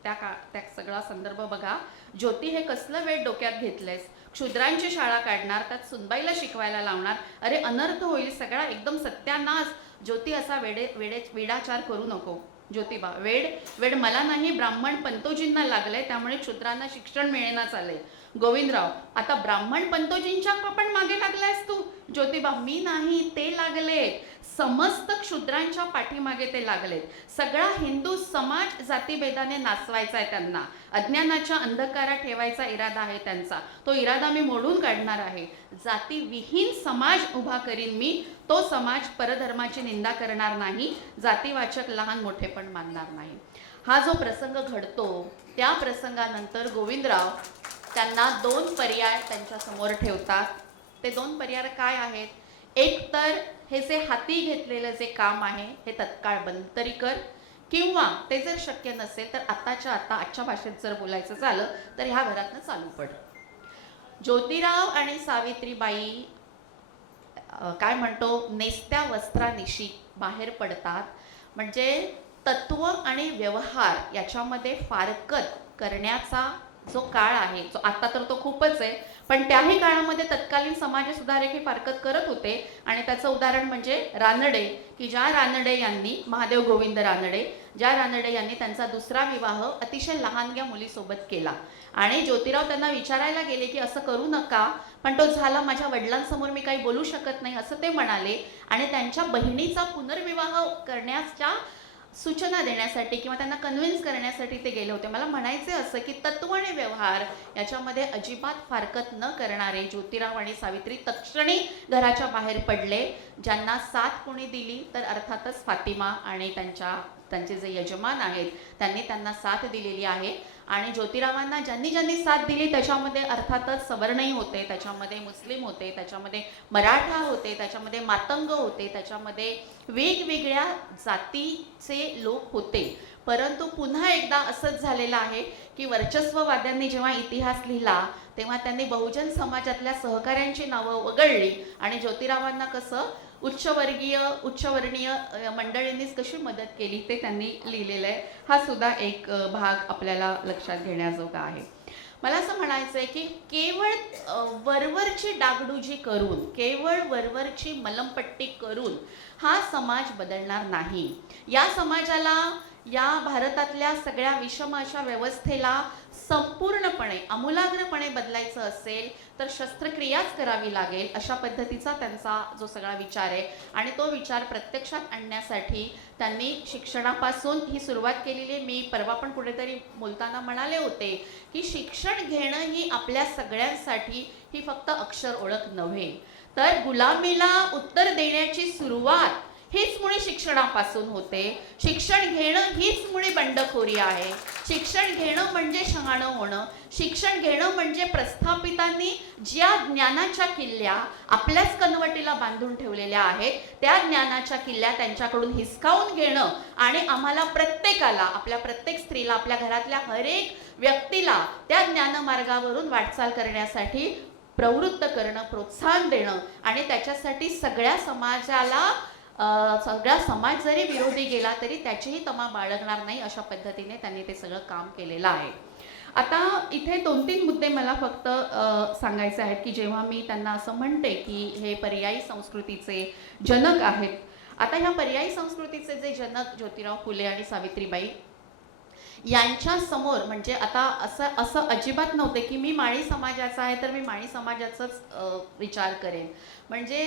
त्या सगळा संदर्भ बघा. ज्योती, हे कसलं वेळ डोक्यात घेतलंयस? क्षुद्रांची शाळा काढणार, त्यात सुनबाईला शिकवायला लावणार, अरे अनर्थ होईल सगळा, एकदम सत्यानाश. ज्योती, असा वेडाचार करू नको. ज्योतिबा, वेड मला नाही, ब्राह्मण पंतोजींना लागलंय, त्यामुळे क्षुद्रांना शिक्षण मिळेना चाललंय. गोविंदराव, आता ब्राह्मण पंतोजींच्या पण मागे लागलायस तू? ज्योतिबा, मी नाही, ते लागलेत. समस्त क्षुद्रांच्या पाठीमागे ते लागलेत. सगळा हिंदू समाज जातीभेदाने नाचवायचा आहे त्यांना, अज्ञानाच्या अंधकारात ठेवायचा इरादा आहे त्यांचा. तो इरादा मी मोडून काढणार आहे. जातीविहीन समाज उभा करीन मी. तो समाज परधर्माची निंदा करणार नाही, जातीवाचक लहान मोठे पण मानणार नाही. हा जो प्रसंग घडतो, त्या प्रसंगानंतर गोविंदराव त्यांना 2 पर्याय त्यांच्या समोर ठेवतात. ते 2 पर्याय काय आहेत? एक तर हे जे हाती घेतलेलं जे काम आहे हे तत्काळ बंद तरी कर, किंवा ते जर शक्य नसेल तर आजच्या भाषेत जर बोलायचं झालं तर ह्या घरातनं चालू पड. ज्योतिराव आणि सावित्रीबाई काय म्हणतो, नेसत्या वस्त्रानिशी बाहेर पडतात. म्हणजे तत्व आणि व्यवहार याच्यामध्ये फारकत करण्याचा जो काळ आहे, जो आता तर तो खूपच आहे, पण त्याही काळामध्ये तत्कालीन समाज सुधारक हे फारकत करत होते. आणि त्याचं उदाहरण म्हणजे रानडे, की ज्या रानडे यांनी, महादेव गोविंद रानडे, ज्या रानडे यांनी त्यांचा दुसरा विवाह अतिशय लहानग्या मुलीसोबत केला. आणि ज्योतिराव त्यांना विचारायला गेले की असं करू नका, पण तो झाला, माझ्या वडिलांसमोर मी काही बोलू शकत नाही असं ते म्हणाले. आणि त्यांच्या बहिणीचा पुनर्विवाह करण्याच्या सूचना देण्यासाठी किंवा त्यांना कन्व्हिन्स करण्यासाठी ते गेले होते. मला म्हणायचे असं की तत्व आणि व्यवहार याच्यामध्ये अजिबात फारकत न करणारे ज्योतिराव आणि सावित्री तक्षणी घराच्या बाहेर पडले. ज्यांना साथ कोणी दिली तर अर्थातच फातिमा आणि त्यांचे जे यजमान आहेत त्यांनी त्यांना साथ दिलेली आहे. आणि ज्योतिरावांना ज्यांनी साथ दिली त्याच्यामध्ये अर्थातच सवर्णही होते, त्याच्यामध्ये मुस्लिम होते, त्याच्यामध्ये मराठा होते, त्याच्यामध्ये मातंग होते, त्याच्यामध्ये वेगवेगळ्या जातीचे लोक होते. परंतु पुन्हा एकदा असंच झालेलं आहे की वर्चस्ववाद्यांनी जेव्हा इतिहास लिहिला तेव्हा त्यांनी बहुजन समाजातल्या सहकाऱ्यांची नावं वगळली आणि ज्योतिरावांना कसं उच्चवर्णीय मंडळींनीच कशी मदत केली ते त्यांनी लिहिलेलं आहे. हा सुद्धा एक भाग आपल्याला लक्षात घेण्याजोगा आहे. मला असं म्हणायचं आहे की केवळ वरवरची डागडुजी करून, केवळ वरवरची मलमपट्टी करून हा समाज बदलणार नाही. या समाजाला, या भारतातल्या सगळ्या विषम अशा व्यवस्थेला संपूर्णपणे आमूलाग्रपणे बदलायचं असेल तर शस्त्रक्रियाच करावी लागेल, अशा पद्धतीचा त्यांचा जो सगळा विचार आहे. आणि तो विचार प्रत्यक्षात आणण्यासाठी त्यांनी शिक्षणापासून ही सुरुवात केलेली आहे. मी परवा पण कुठेतरी बोलताना म्हणाले होते की शिक्षण घेणं ही आपल्या सगळ्यांसाठी ही फक्त अक्षर ओळख नव्हे, तर गुलामीला उत्तर देण्याची सुरुवात हीच मुळे शिक्षणापासून होते. शिक्षण घेणं हीच मुळे बंडखोरी आहे. शिक्षण घेणं म्हणजे शहाणं होणं. शिक्षण घेणं म्हणजे प्रस्थापितांनी ज्या ज्ञानाच्या किल्ल्या आपल्याच कनवटीला बांधून ठेवलेल्या आहेत त्या ज्ञानाच्या किल्ल्या त्यांच्याकडून हिसकावून घेणं आणि आम्हाला प्रत्येकाला, आपल्या प्रत्येक स्त्रीला, आपल्या घरातल्या हर एक व्यक्तीला त्या ज्ञानमार्गावरून वाटचाल करण्यासाठी प्रवृत्त करणं, प्रोत्साहन देणं आणि त्याच्यासाठी सगळ्या समाज जरी विरोधी गेला तरी त्याचीही तमा बाळगणार नाही अशा पद्धतीने त्यांनी ते सगळं काम केलेलं आहे. आता इथे 2-3 मुद्दे मला फक्त सांगायचे आहेत की जेव्हा मी त्यांना असं म्हणते की हे पर्यायी संस्कृतीचे जनक आहेत. आता ह्या पर्यायी संस्कृतीचे जे जनक ज्योतिराव फुले आणि सावित्रीबाई यांच्या समोर म्हणजे आता असं अजिबात नव्हते की मी माळी समाजाचा आहे तर मी माळी समाजाचाच विचार करेन. म्हणजे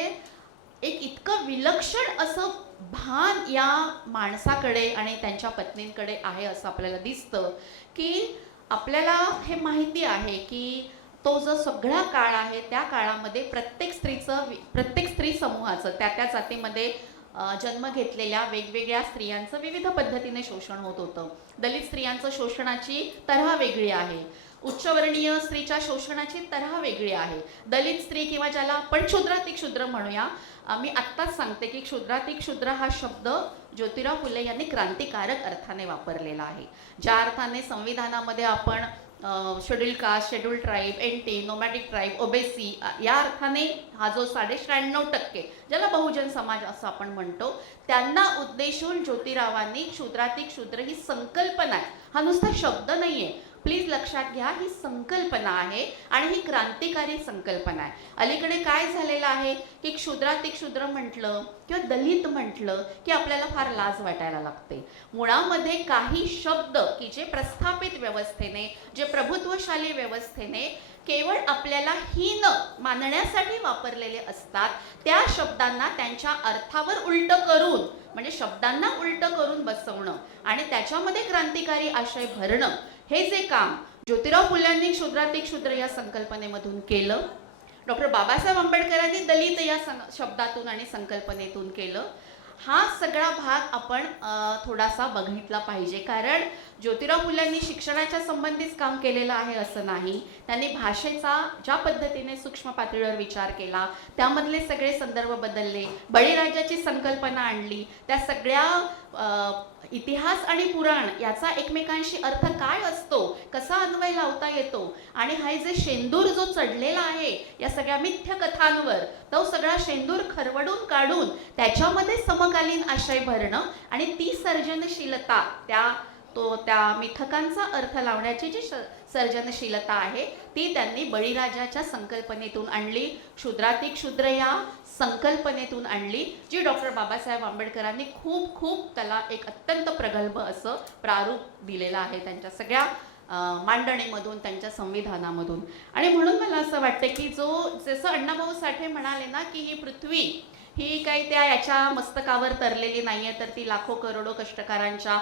एक इतकं विलक्षण असं भान या माणसाकडे आणि त्यांच्या पत्नींकडे आहे असं आपल्याला दिसतं की आपल्याला हे माहिती आहे की तो जो सगळा काळ आहे त्या काळामध्ये प्रत्येक स्त्री समूहाचं त्या जातीमध्ये जन्म घेतलेल्या वेगवेगळ्या स्त्रियांचं विविध पद्धतीने शोषण होत होतं. दलित स्त्रियांचं शोषणाची तऱ्हा वेगळी आहे, उच्चवर्णीय स्त्रीच्या शोषणाची तऱ्हा वेगळी आहे. दलित स्त्री किंवा ज्याला आपण क्षुद्रातिक्षुद्र म्हणूया, मी आत्ताच सांगते की क्षुद्रातिक्षुद्र हा शब्द ज्योतिराव फुले यांनी क्रांतिकारक अर्थाने वापरलेला आहे. ज्या अर्थाने संविधानामध्ये आपण schedule caste, schedule tribe, NT, nomadic tribe, OBC या अर्थाने हा जो 96% ज्याला बहुजन समाज असं आपण म्हणतो त्यांना उद्देशून ज्योतिरावांनी क्षुद्रातिक्षुद्र ही संकल्पना आहे, हा नुसता शब्द नाहीये, प्लीज लक्षात घ्या, ही संकल्पना आहे आणि ही क्रांतिकारी संकल्पना आहे. अलीकडे काय झालेलं आहे की क्षुद्रातिक्षुद्र म्हटलं किंवा दलित म्हटलं की आपल्याला फार लाज वाटायला लागते. मुळामध्ये काही शब्द की जे प्रस्थापित व्यवस्थेने, जे प्रभुत्वशाली व्यवस्थेने केवळ आपल्याला हीन मानण्यासाठी वापरलेले असतात, त्या शब्दांना त्यांच्या अर्थावर उलट करून म्हणजे शब्दांना उलट करून बसवणं आणि त्याच्यामध्ये क्रांतिकारी आशय भरणं, हे जे काम ज्योतिराव फुल्यांनी क्षुद्रातिक्षुद्र या संकल्पनेमधून केलं, डॉक्टर बाबासाहेब आंबेडकरांनी दलित या शब्दातून आणि संकल्पनेतून केलं, हा सगळा भाग आपण थोडासा बघितला पाहिजे. कारण ज्योतिराव फुल्यांनी शिक्षणाच्या संबंधीच काम केलेलं आहे असं नाही, त्यांनी भाषेचा ज्या पद्धतीने सूक्ष्म पातळीवर विचार केला त्यामधले सगळे संदर्भ बदलले, बळीराजाची संकल्पना आणली, त्या सगळ्या इतिहास आणि पुराण याचा एकमेकांशी अर्थ काय असतो, कसा अन्वय लावता येतो आणि हा जे शेंदूर जो चढलेला आहे या सगळ्या मिथ्य कथांवर, तो सगळा शेंदूर खरवडून काढून त्याच्यामध्ये समकालीन आशय भरणं आणि ती सर्जनशीलता त्या मिथकांचा अर्थ लावण्याची जी सर्जनशीलता आहे ती त्यांनी बळीराजाच्या संकल्पनेतून आणली, क्षुद्रातिक्षुद्र या संकल्पनेतून आणली, जी डॉक्टर बाबासाहेब आंबेडकरांनी खूप त्याला एक अत्यंत प्रगल्भ असं प्रारूप दिलेलं आहे त्यांच्या सगळ्या मांडणीमधून, त्यांच्या संविधानामधून. आणि म्हणून मला असं वाटतं की जसं अण्णाभाऊ साठे म्हणाले ना की ही पृथ्वी ही काही याच्या मस्तकावर तरलेली नाहीये, तर ती लाखो करोडो कष्टकारांच्या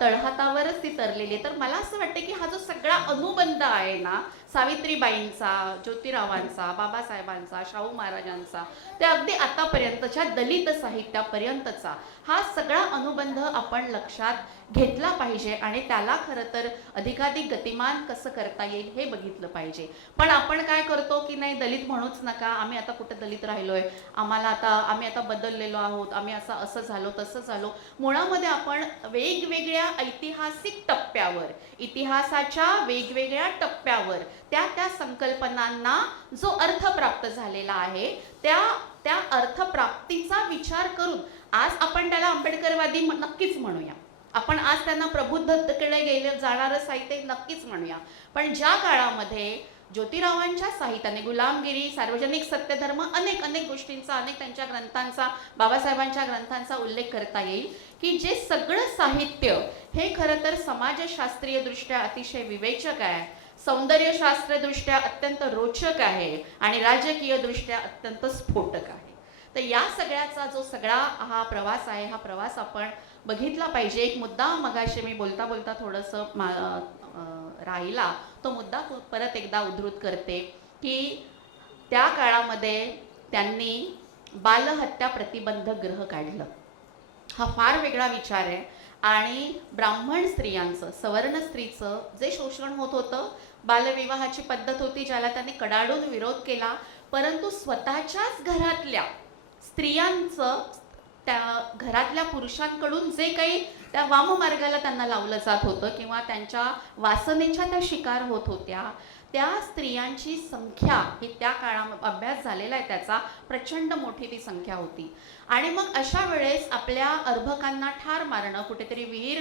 तळहातावरच ती तरलेली आहे. तर मला असं वाटतं की हा जो सगळा अनुबंध आहे ना, सावित्रीबाईंचा, ज्योतिरावांचा, बाबासाहेबांचा, शाहू महाराजांचा, ते अगदी आतापर्यंतच्या दलित साहित्यापर्यंतचा हा सगळा अनुबंध आपण लक्षात घेतला पाहिजे आणि त्याला खरं तर अधिकाधिक गतिमान कसं करता येईल हे बघितलं पाहिजे. पण आपण काय करतो की नाही, दलित म्हणूच नका, आम्ही आता कुठे दलित राहिलोय, आम्ही आता बदललेलो आहोत, आम्ही असं झालो तसं झालो. मुळामध्ये आपण वेगवेगळ्या ऐतिहासिक टप्प्यावर, इतिहासाच्या वेगवेगळ्या टप्प्यावर त्या संकल्पनांना जो अर्थ प्राप्त झालेला आहे त्या अर्थप्राप्तीचा विचार करून आज आपण त्याला आंबेडकरवादी नक्कीच म्हणूया, आपण आज त्यांना प्रबुद्धतेकडे गेले जाणारं साहित्य नक्कीच म्हणूया. पण ज्या काळामध्ये ज्योतिरावांच्या साहित्याने गुलामगिरी, सार्वजनिक सत्यधर्म, अनेक गोष्टींचा, अनेक त्यांच्या ग्रंथांचा, बाबासाहेबांच्या ग्रंथांचा उल्लेख करता येईल की जे सगळं साहित्य हे खरं तर समाजशास्त्रीय दृष्ट्या अतिशय विवेचक आहे, सौंदर्यशास्त्रदृष्ट्या अत्यंत रोचक आहे आणि राजकीय दृष्ट्या अत्यंत स्फोटक आहे. तर या सगळ्याचा जो सगळा हा प्रवास आहे, हा प्रवास आपण बघितला पाहिजे. एक मुद्दा मगाशी मी बोलता बोलता थोडंसं राहिला, तो मुद्दा परत एकदा उद्धृत करते की त्या काळामध्ये त्यांनी बालहत्या प्रतिबंध ग्रह काढलं. हा फार वेगळा विचार आहे आणि ब्राह्मण स्त्रियांचं, सवर्ण स्त्रीचं जे शोषण होत होतं, बालविवाहाची पद्धत होती ज्याला त्यांनी कडाडून विरोध केला, परंतु स्वतःच्याच घरातल्या स्त्रियांचं त्या घरातल्या पुरुषांकडून जे काही त्या वाममार्गाला त्यांना लावलं जात होतं किंवा त्यांच्या वासनेच्या त्या शिकार होत होत्या, त्या स्त्रियांची संख्या ही त्या काळात अभ्यास झालेला आहे त्याचा, प्रचंड मोठी ती संख्या होती. आणि मग अशा वेळेस आपल्या अर्भकांना ठार मारणं, कुठेतरी विहीर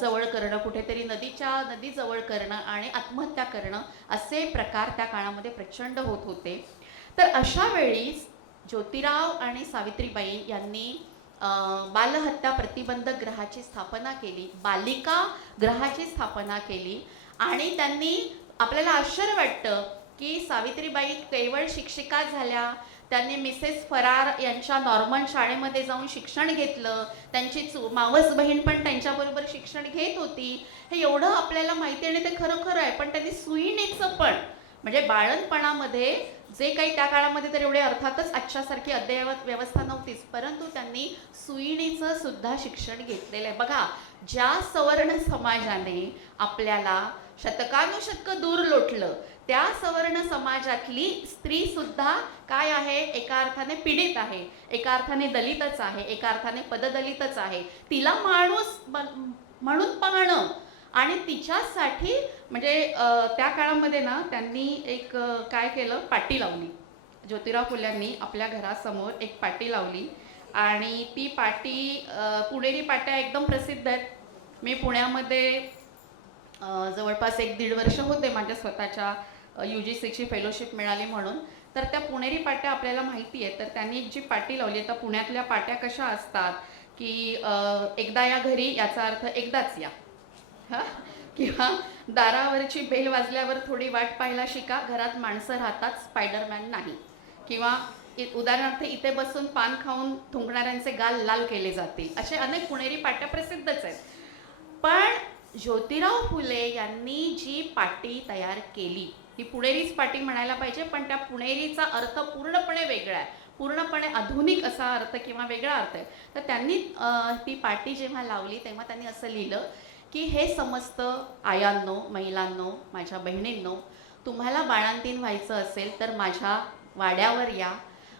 जवळ करणं, कुठेतरी नदी जवळ करणं आणि आत्महत्या करणं असे प्रकार त्या काळामध्ये प्रचंड होत होते. तर अशा वेळी ज्योतिराव आणि सावित्रीबाई यांनी बालहत्या प्रतिबंधक गृहाची स्थापना केली, बालिका गृहाची स्थापना केली. आणि त्यांनी, आपल्याला आश्चर्य वाटतं की सावित्रीबाई केवळ शिक्षिका झाल्या, त्यांनी मिसेस फरार यांच्या नॉर्मन शाळेमध्ये जाऊन शिक्षण घेतलं, त्यांची मावस बहीण पण त्यांच्याबरोबर शिक्षण घेत होती, हे एवढं आपल्याला माहिती आणि ते खरं आहे. पण त्यांनी सुईणीचं पण, म्हणजे बाळणपणामध्ये जे काही त्या काळामध्ये तर एवढे अर्थातच आजच्यासारखी अद्ययावत व्यवस्था नव्हतीच, परंतु त्यांनी सुईणीचं सुद्धा शिक्षण घेतलेलं आहे. बघा, ज्या सवर्ण समाजाने आपल्याला शतकानुशतकं दूर लोटलं, त्या सवर्ण समाजातली स्त्री सुद्धा काय आहे, एका अर्थाने पीडित आहे, एका अर्थाने दलितच आहे, एका अर्थाने पददलितच आहे. तिला माणूस म्हणून पाहणं आणि तिच्यासाठी म्हणजे त्या काळामध्ये ना त्यांनी एक काय केलं, पाटी लावली. ज्योतिराव फुल्यांनी आपल्या घरासमोर एक पाटी लावली आणि ती पाटी, पुणेरी पाट्या एकदम प्रसिद्ध आहेत. मी पुण्यामध्ये जवळपास 1-1.5 वर्ष होते, माझ्या स्वतःच्या UGCची फेलोशिप मिळाली म्हणून. तर त्या पुणेरी पाट्या आपल्याला माहिती आहे. तर त्यांनी एक जी पाटी लावली, तर पुण्यातल्या पाट्या कशा असतात की एकदा या घरी, याचा अर्थ एकदाच या, किंवा दारावरची बेल वाजल्यावर थोडी वाट पाहायला शिका, घरात माणसं राहतात, स्पायडरमॅन नाही, किंवा उदाहरणार्थ इथे बसून पान खाऊन थुंकणाऱ्यांचे गाल लाल केले जातील, असे अनेक पुणेरी पाट्या प्रसिद्धच आहेत. पण ज्योतिराव फुले यांनी जी पाटी तयार केली, ही पुणेरीच पाटी म्हणायला पाहिजे, पण त्या पुणेरीचा अर्थ पूर्णपणे वेगळा आहे, पूर्णपणे आधुनिक असा अर्थ किंवा वेगळा अर्थ आहे. तर त्यांनी ती पाटी जेव्हा लावली तेव्हा त्यांनी असं लिहिलं की हे समस्त आयांनो, महिलांनो, माझ्या बहिणींनो, तुम्हाला बाळंतीण व्हायचं असेल तर माझ्या वाड्यावर या,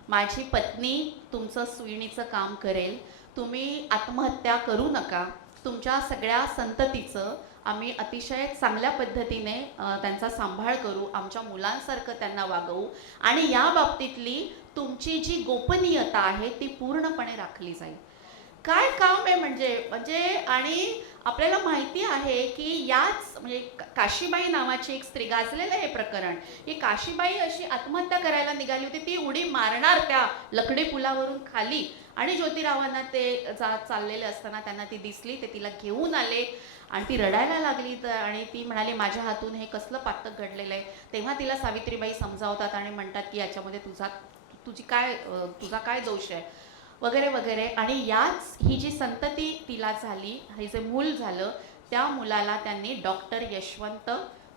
माझी पत्नी तुमचं सुईणीचं काम करेल, तुम्ही आत्महत्या करू नका, तुमच्या सगळ्या संततीचं आम्ही अतिशय चांगल्या पद्धतीने त्यांचा सांभाळ करू, आमच्या मुलांसारखं त्यांना वागवू आणि या बाबतीतली तुमची जी गोपनीयता आहे ती पूर्णपणे राखली जाईल. काय काम आहे म्हणजे आणि आपल्याला माहिती आहे की याच म्हणजे काशीबाई नावाची एक स्त्री, गाजलेलं हे प्रकरण, की काशीबाई अशी आत्महत्या करायला निघाली होती, ती उडी मारणार त्या लकडी पुलावरून खाली, आणि ज्योतिरावांना ते चाललेले असताना त्यांना ती दिसली, ते तिला घेऊन आले आणि ती रडायला लागली. आणि ती म्हणाली माझ्या हातून हे कसलं पातक घडलेलं आहे. तेव्हा तिला सावित्रीबाई समजावतात आणि म्हणतात की याच्यामध्ये तुझा काय दोष आहे वगैरे वगैरे. आणि याच ही जी संतती तिला झाली, हे जे मूल झालं, त्या मुलाला त्यांनी डॉक्टर यशवंत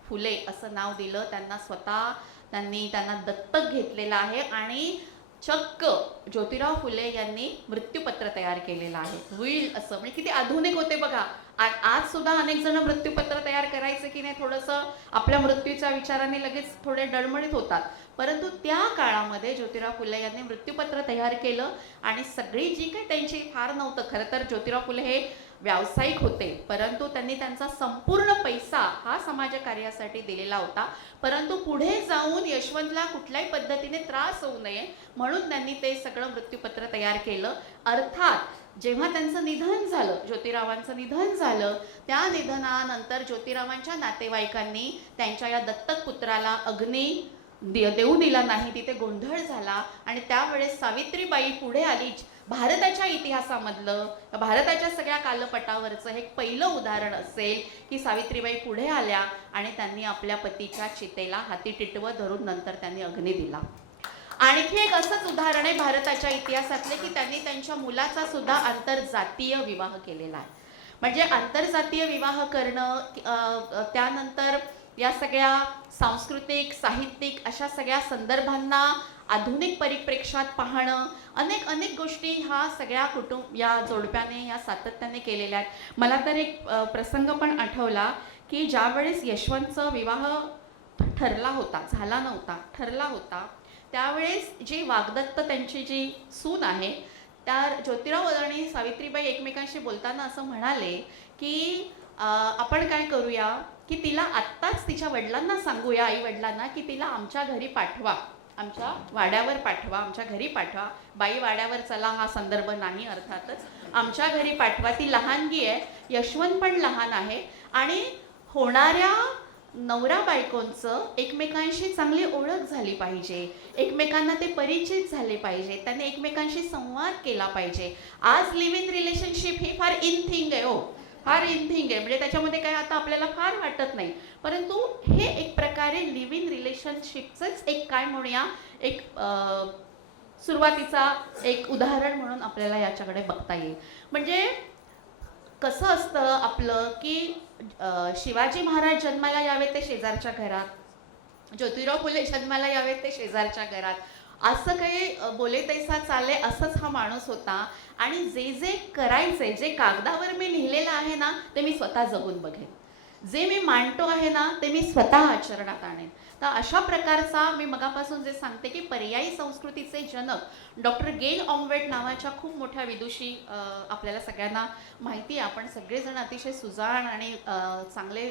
फुले असं नाव दिलं. त्यांना दत्तक घेतलेलं आहे आणि चक्क ज्योतिराव फुले यांनी मृत्यूपत्र तयार केलेलं आहे, होईल असं. म्हणजे किती आधुनिक होते बघा. आज सुद्धा अनेक जण मृत्यूपत्र तयार करायचे की नाही, थोडंसं आपल्या मृत्यूच्या विचाराने लगेच थोडे डळमळीत होतात, परंतु त्या काळामध्ये ज्योतिराव फुले यांनी मृत्यूपत्र तयार केलं. आणि सगळी जी काही त्यांची, फार नव्हतं खरं तर, ज्योतिराव फुले हे व्यावसायिक होते, परंतु त्यांनी त्यांचा संपूर्ण पैसा हा समाजकार्यासाठी दिलेला होता. परंतु पुढे जाऊन यशवंतला कुठल्याही पद्धतीने त्रास होऊ नये म्हणून त्यांनी ते सगळं मृत्यूपत्र तयार केलं. अर्थात जेव्हा त्यांचं निधन झालं, ज्योतिरावांचं निधन झालं, त्या निधनानंतर ज्योतिरावांच्या नातेवाईकांनी त्यांच्या या दत्तक पुत्राला अग्नी देऊ दिला नाही, तिथे गोंधळ झाला. आणि त्यावेळेस सावित्रीबाई पुढे आली. भारताच्या इतिहासामधलं, भारताच्या सगळ्या कालपटावरचं हे पहिलं उदाहरण असेल की सावित्रीबाई पुढे आल्या आणि त्यांनी आपल्या पतीच्या चितेला हाती टिटवं धरून नंतर त्यांनी अग्नी दिला. आणखी एक असंच उदाहरण आहे भारताच्या इतिहासातले की त्यांनी त्यांच्या मुलाचा सुद्धा आंतरजातीय विवाह केलेला आहे. म्हणजे आंतरजातीय विवाह करणं, त्यानंतर या सगळ्या सांस्कृतिक, साहित्यिक अशा सगळ्या संदर्भांना आधुनिक परिप्रेक्षात पाहणं, अनेक गोष्टी ह्या सगळ्या या जोडप्याने, या सातत्याने केलेल्या आहेत. मला तर एक प्रसंग पण आठवला की ज्यावेळेस यशवंतचा विवाह ठरला होता, त्यावेळेस जी वाग्दत्त त्यांची जी सून आहे त्या ज्योतिराव आणि सावित्रीबाई एकमेकांशी बोलताना असं म्हणाले की आपण काय करूया की तिला आत्ताच तिच्या वडिलांना सांगूया, आई वडिलांना, की तिला आमच्या घरी पाठवा, आमच्या वाड्यावर पाठवा, आमच्या घरी पाठवा. बाई वाड्यावर चला हा संदर्भ नाही अर्थातच, आमच्या घरी पाठवा. ती लहानगी आहे, यशवंत पण लहान आहे आणि होणाऱ्या नवरा बायकोंचं एकमेकांशी चांगली ओळख झाली पाहिजे, एकमेकांना ते परिचित झाले पाहिजे, त्यांनी एकमेकांशी संवाद केला पाहिजे. आज लिव्ह इन रिलेशनशिप ही फार इन थिंग आहे, हो, फार इन थिंग आहे. म्हणजे त्याच्यामध्ये काय आता आपल्याला फार वाटत नाही, परंतु हे एक प्रकारे लिव्ह इन रिलेशनशिपचंच एक काय म्हणूया एक सुरुवातीचा एक उदाहरण म्हणून आपल्याला याच्याकडे बघता येईल. म्हणजे कसं असतं आपलं की शिवाजी महाराज जन्माला यावेत ते शेजारच्या घरात, ज्योतिराव फुले जन्माला यावेत ते शेजारच्या घरात, असं काही बोले तैसा चाले असंच हा माणूस होता. आणि जे जे करायचे, जे कागदावर मी लिहिलेलं आहे ना ते मी स्वतः जगून बघेन, जे मी मांडतो आहे ना ते मी स्वतः आचरणात आणेन. तर अशा प्रकारचा मी मगापासून जे सांगते की पर्यायी संस्कृतीचे जनक डॉक्टर गेल ऑम्वेट नावाच्या खूप मोठ्या विदुषी आपल्याला सगळ्यांना माहिती आहे. आपण सगळेजण अतिशय सुजाण आणि चांगले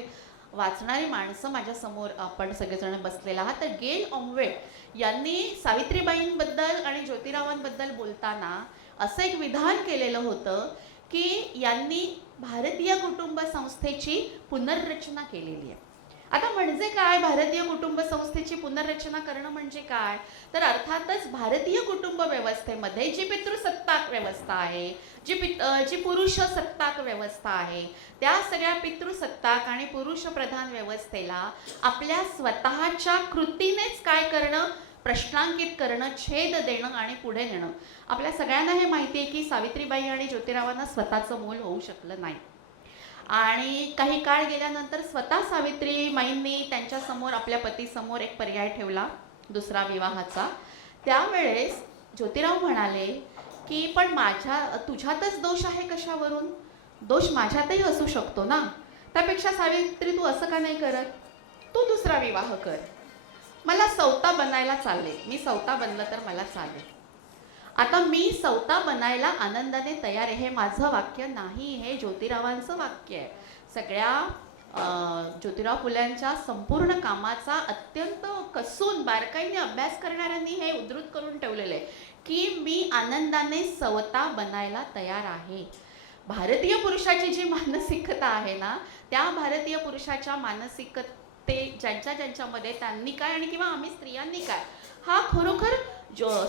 वाचणारी माणसं माझ्यासमोर आपण सगळेजण बसलेला आहात. तर गेल ऑम्वेट यांनी सावित्रीबाईंबद्दल आणि ज्योतिरावांबद्दल बोलताना असं एक विधान केलेलं होतं की यांनी भारतीय कुटुंब संस्थेची पुनर्रचना केलेली आहे. आता म्हणजे काय भारतीय कुटुंब संस्थेची पुनर्रचना करणं म्हणजे काय, तर अर्थातच भारतीय कुटुंब व्यवस्थेमध्ये जी पितृसत्ताक व्यवस्था आहे, जी पुरुष सत्ताक व्यवस्था आहे, त्या सगळ्या पितृसत्ताक आणि पुरुषप्रधान व्यवस्थेला आपल्या स्वतःच्या कृतीनेच काय करणं, प्रश्नांकित करणं, छेद देणं आणि पुढे नेणं. आपल्या सगळ्यांना हे माहिती आहे की सावित्रीबाई आणि ज्योतिरावांना स्वतःचं मूल होऊ शकलं नाही आणि काही काळ गेल्यानंतर स्वतः सावित्रीबाईंनी त्यांच्यासमोर आपल्या पतीसमोर एक पर्याय ठेवला दुसरा विवाहाचा. त्यावेळेस ज्योतिराव म्हणाले की पण तुझ्यातच दोष आहे कशावरून, दोष माझ्यातही असू शकतो ना, त्यापेक्षा सावित्री तू असं का नाही करत, तू दुसरा विवाह कर, मला सौता बनायला चालले, मी सौता बनलं तर मला चालेल. आता मी सौता बनायला आनंदाने तयार आहे, हे माझं वाक्य नाही, हे ज्योतिरावांचं वाक्य आहे. सगळ्या ज्योतिराव फुल्यांच्या संपूर्ण कामाचा अत्यंत कसून बारकाईने अभ्यास करणाऱ्यांनी हे उद्धृत करून ठेवलेलं आहे की मी आनंदाने सौता बनायला तयार आहे. भारतीय पुरुषाची जी मानसिकता आहे ना, त्या भारतीय पुरुषाच्या मानसिकते ज्यांच्यामध्ये त्यांनी काय आणि किंवा आम्ही स्त्रियांनी काय, हा खरोखर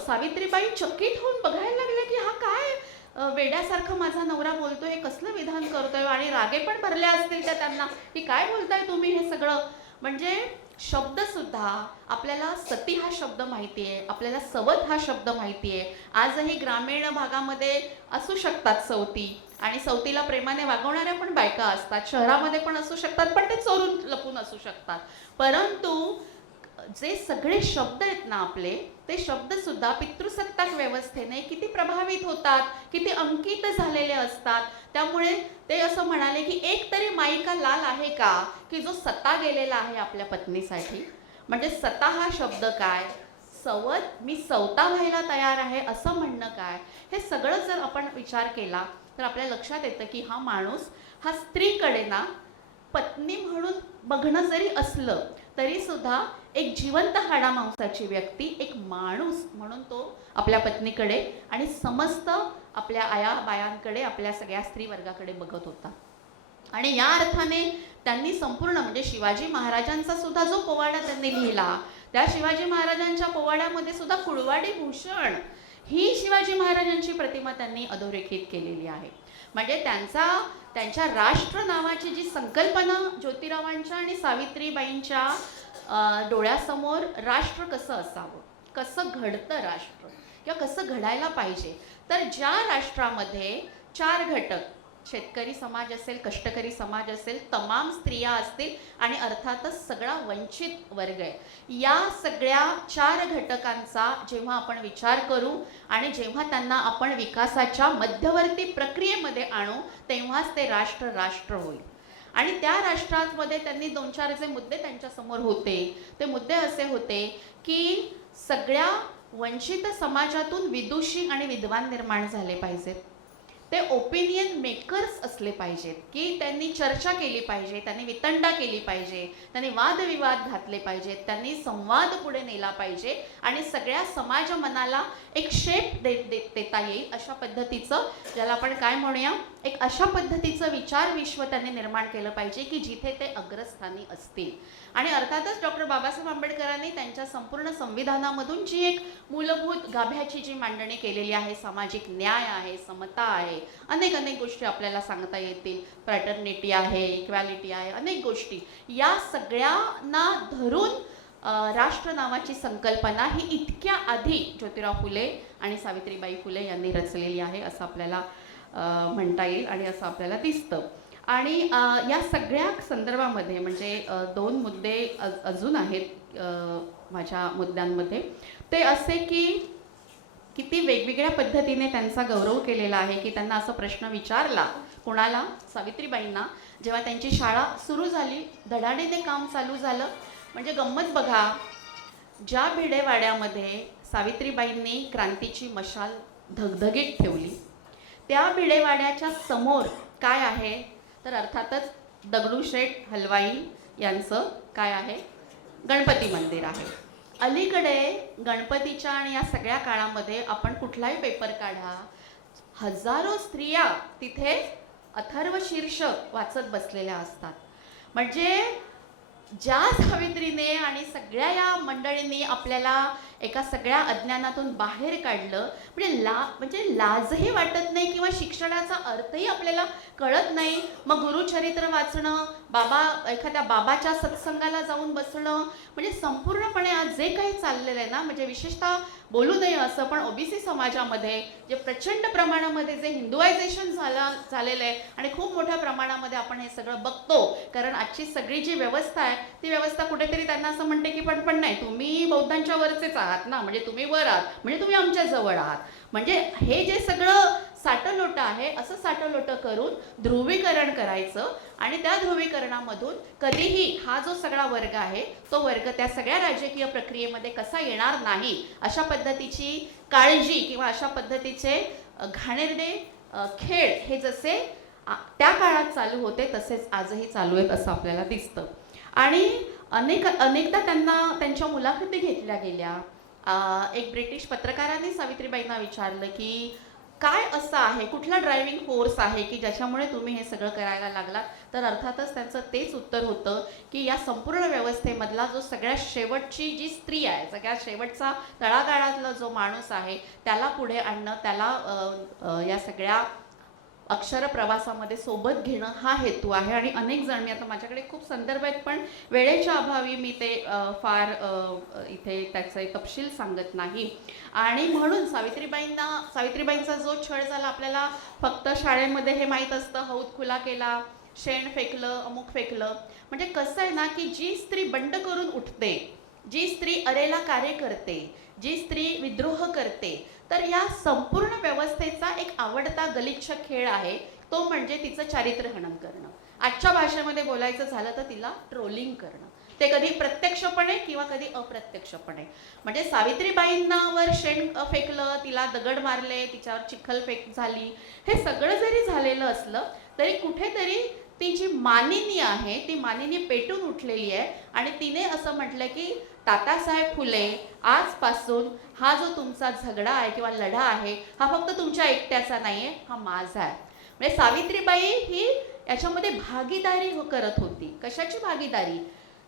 सावित्रीबाई चकित होऊन बघायला लागल्या की हा काय वेड्यासारखं माझा नवरा बोलतोय, हे कसलं विधान करतोय, आणि रागे पण भरल्या असतील त्या त्यांना की काय बोलताय तुम्ही हे सगळं. म्हणजे शब्द सुद्धा आपल्याला सती हा शब्द माहिती आहे, आपल्याला सवत हा शब्द माहिती आहे. आजही ग्रामीण भागामध्ये असू शकतात सवती आणि सवतीला प्रेमाने वागवणाऱ्या पण बायका असतात, शहरामध्ये पण असू शकतात, पण ते चोरून लपून असू शकतात. परंतु जे सगळे शब्द आहेत ना आपले, ते शब्द सुद्धा पितृसत्ताक व्यवस्थेने किती प्रभावित होतात, किती अंकित झालेले असतात. त्यामुळे ते असं म्हणाले की एक तरी माईका लाल आहे का की जो सता गेलेला आहे आपल्या पत्नीसाठी. म्हणजे सता हा शब्द काय, सवत, मी सवता व्हायला तयार आहे असं म्हणणं काय, हे सगळं जर आपण विचार केला तर आपल्या लक्षात येतं की हा माणूस हा स्त्रीकडे ना पत्नी म्हणून बघणं जरी असलं तरी सुद्धा एक जिवंत हाडामांसाची व्यक्ती, एक माणूस म्हणून तो आपल्या पत्नीकडे आणि समस्त आपल्या आया बायांकडे, आपल्या सगळ्या स्त्री वर्गाकडे बघत होता. आणि या अर्थाने त्यांनी संपूर्ण म्हणजे शिवाजी महाराजांचा सुद्धा जो पोवाडा त्यांनी लिहिला, त्या शिवाजी महाराजांच्या पोवाड्यामध्ये सुद्धा कुळवाडी भूषण ही शिवाजी महाराजांची प्रतिमा त्यांनी अधोरेखित केलेली आहे. म्हणजे त्यांच्या राष्ट्र नावाची जी संकल्पना ज्योतिरावांच्या आणि सावित्रीबाईंच्या डोळ्यासमोर राष्ट्र कसं असावं, कसं घडतं राष्ट्र किंवा कसं घडायला पाहिजे, तर ज्या राष्ट्रामध्ये 4 घटक, शेतकरी समाज असेल, कष्टकरी समाज असेल, तमाम स्त्रिया असतील आणि अर्थातच सगळा वंचित वर्ग आहे, या सगळ्या 4 घटकांचा जेव्हा आपण विचार करू आणि जेव्हा त्यांना आपण विकासाच्या मध्यवर्ती प्रक्रियेमध्ये आणू तेव्हाच ते राष्ट्र होईल. आणि त्या राष्ट्रामध्ये त्यांनी 2-4 जे मुद्दे त्यांच्यासमोर होते, ते मुद्दे असे होते की सगळ्या वंचित समाजातून विदुषी आणि विद्वान निर्माण झाले पाहिजेत. ते ओपिनियन मेकर्स असले पाहिजेत की त्यांनी चर्चा केली पाहिजे, त्यांनी वितंडा केली पाहिजे, त्यांनी वादविवाद घातले पाहिजेत, त्यांनी संवाद पुढे नेला पाहिजे आणि सगळ्या समाज मनाला एक शेप देता येईल अशा पद्धतीचं, ज्याला आपण काय म्हणूया, एक अशा पद्धतीचं विचार विश्व त्यांनी निर्माण केलं पाहिजे की जिथे ते अग्रस्थानी असतील. आणि अर्थातच डॉक्टर बाबासाहेब आंबेडकरांनी त्यांच्या संपूर्ण संविधानामधून जी एक मूलभूत गाभ्याची जी मांडणी केलेली आहे, सामाजिक न्याय आहे, समता आहे, अनेक अनेक गोष्टी आपल्याला सांगता येतील, फ्रॅटर्निटी आहे, इक्वॅलिटी आहे, अनेक गोष्टी, या सगळ्यांना धरून राष्ट्र नावाची संकल्पना ही इतक्या आधी ज्योतिराव फुले आणि सावित्रीबाई फुले यांनी रचलेली आहे असं आपल्याला म्हणता येईल आणि असं आपल्याला दिसतं. आणि या सगळ्या संदर्भामध्ये म्हणजे 2 मुद्दे अजून आहेत माझ्या मुद्द्यांमध्ये. ते असे की किती वेगवेगळ्या पद्धतीने त्यांचा गौरव केलेला आहे की त्यांना असा प्रश्न विचारला, कोणाला, सावित्रीबाईंना, जेव्हा त्यांची शाळा सुरू झाली, धडाडीने काम चालू झालं. म्हणजे गंमत बघा, ज्या भिडेवाड्यामध्ये सावित्रीबाईंनी क्रांतीची मशाल धगधगीत ठेवली, त्या भिडेवाड्याच्या समोर काय आहे तर अर्थातच दगडूशेठ हलवाई यांचं काय आहे, गणपती मंदिर आहे. अलीकडे गणपतीच्या आणि या सगळ्या काळामध्ये आपण कुठलाही पेपर काढा, हजारो स्त्रिया तिथे अथर्व शीर्ष वाचत बसलेल्या असतात. म्हणजे ज्या सावित्रीने आणि सगळ्या या मंडळींनी आपल्याला एका सगळ्या अज्ञानातून बाहेर काढलं, म्हणजे लाजही वाटत नाही किंवा शिक्षणाचा अर्थही आपल्याला कळत नाही. मग गुरुचरित्र वाचणं, एखाद्या बाबाच्या सत्संगाला जाऊन बसणं, म्हणजे संपूर्णपणे आज जे काही चाललेलं आहे ना, म्हणजे विशेषतः बोलू नये असं, पण ओबीसी समाजामध्ये जे प्रचंड प्रमाणामध्ये जे हिंदुआयझेशन झालेलं आहे आणि खूप मोठ्या प्रमाणामध्ये आपण हे सगळं बघतो. कारण आजची सगळी जी व्यवस्था आहे ती व्यवस्था कुठेतरी त्यांना असं म्हणते की पण नाही, तुम्ही बौद्धांच्या वरचेच आहात ना, म्हणजे तुम्ही वर आहात, म्हणजे तुम्ही आमच्या जवळ आहात. म्हणजे हे जे सगळं साटलोटं आहे, असं साटलोटं करून ध्रुवीकरण करायचं आणि त्या ध्रुवीकरणामधून कधीही हा जो सगळा वर्ग आहे तो वर्ग त्या सगळ्या राजकीय प्रक्रियेमध्ये कसा येणार नाही अशा पद्धतीची काळजी किंवा अशा पद्धतीचे घाणेरडे खेळ हे जसे त्या काळात चालू होते तसेच आजही चालू आहेत असं आपल्याला दिसतं. आणि अनेकदा त्यांना त्यांच्या मुलाखती घेतल्या गेल्या. एक ब्रिटिश पत्रकाराने सावित्रीबाईंना विचारलं की काय असं आहे, कुठला ड्रायव्हिंग फोर्स आहे की ज्याच्यामुळे तुम्ही हे सगळं करायला लागलात. तर अर्थातच त्यांचं तेच उत्तर होतं की या संपूर्ण व्यवस्थेमधला जो सगळ्यात शेवटची जी स्त्री आहे, सगळ्यात शेवटचा तळागाळातला जो माणूस आहे त्याला पुढे आणणं, त्याला या सगळ्या अक्षर प्रवासामध्ये सोबत घेणं हा हेतू आहे. आणि अनेक जण, मी आता माझ्याकडे खूप संदर्भ आहेत पण वेळेच्या अभावी मी ते फार इथे त्याचे तपशील सांगत नाही. आणि म्हणून सावित्रीबाईंचा जो छळ झाला, आपल्याला फक्त शाळेमध्ये हे माहीत असतं, हौद खुला केला, शेण फेकलं, अमुक फेकलं. म्हणजे कसं आहे ना की जी स्त्री बंड करून उठते, जी स्त्री अरेला कार्य करते, जी स्त्री विद्रोह करते, तर या संपूर्ण व्यवस्थेचा एक आवडता गलिच्छ खेळ आहे तो म्हणजे तिचं चारित्र्य हनन करणं. आजच्या भाषेमध्ये बोलायचं झालं तर तिला ट्रोलिंग करणं. ते कधी प्रत्यक्षपणे किंवा कधी अप्रत्यक्षपणे. म्हणजे सावित्रीबाईंनावर शेण फेकलं, तिला दगड मारले, तिच्यावर चिखल फेक झाली, हे सगळं जरी झालेलं असलं तरी कुठेतरी ती जी मानिनी आहे ती मानिनी पेटून उठलेली आहे. आणि तिने असं म्हटलं की तात्यासाहेब फुले, आजपासून हा जो तुमचा झगडा आहे किंवा लढा आहे हा फक्त तुमच्या एकट्याचा नाही आहे, हा माझा आहे. म्हणजे सावित्रीबाई ही याच्यामध्ये भागीदारी करत होती. कशाची भागीदारी?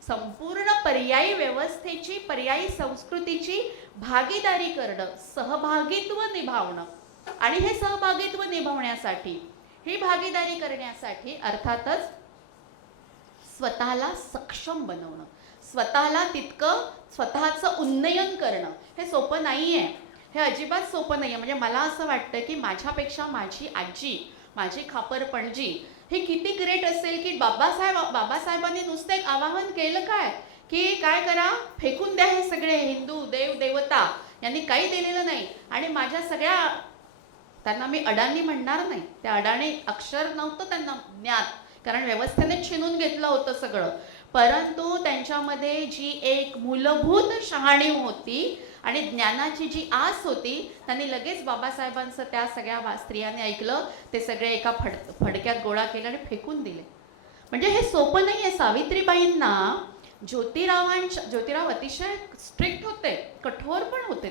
संपूर्ण पर्यायी व्यवस्थेची, पर्यायी संस्कृतीची भागीदारी करणं, सहभागित्व निभावणं. आणि हे सहभागित्व निभावण्यासाठी, ही भागीदारी करण्यासाठी अर्थातच स्वतःला सक्षम बनवणं, स्वतःला तितकं स्वतःचं उन्नयन करणं हे सोपं नाही आहे. हे अजिबात सोपं नाही आहे. म्हणजे मला असं वाटतं की माझ्यापेक्षा माझी आजी, माझी खापर पणजी हे किती ग्रेट असेल की बाबासाहेबांनी नुसतं एक आवाहन केलं काय की काय करा, फेकून द्या हे सगळे हिंदू देव देवता, यांनी काही दिलेलं नाही. आणि माझ्या सगळ्या, त्यांना मी अडाणी म्हणणार नाही, त्या अडाणी अक्षर नव्हतं त्यांना ज्ञात, कारण व्यवस्थेने छिनून घेतलं होतं सगळं. परंतु त्यांच्यामध्ये जी एक मूलभूत शहाणीव होती आणि ज्ञानाची जी आस होती, त्यांनी लगेच बाबासाहेबांचं त्या सगळ्या स्त्रियांनी ऐकलं, ते सगळे एका फडक्यात गोळा केले आणि फेकून दिले. म्हणजे हे सोपं नाही आहे. सावित्रीबाईंना ज्योतिराव अतिशय स्ट्रिक्ट होते, कठोर पण होते.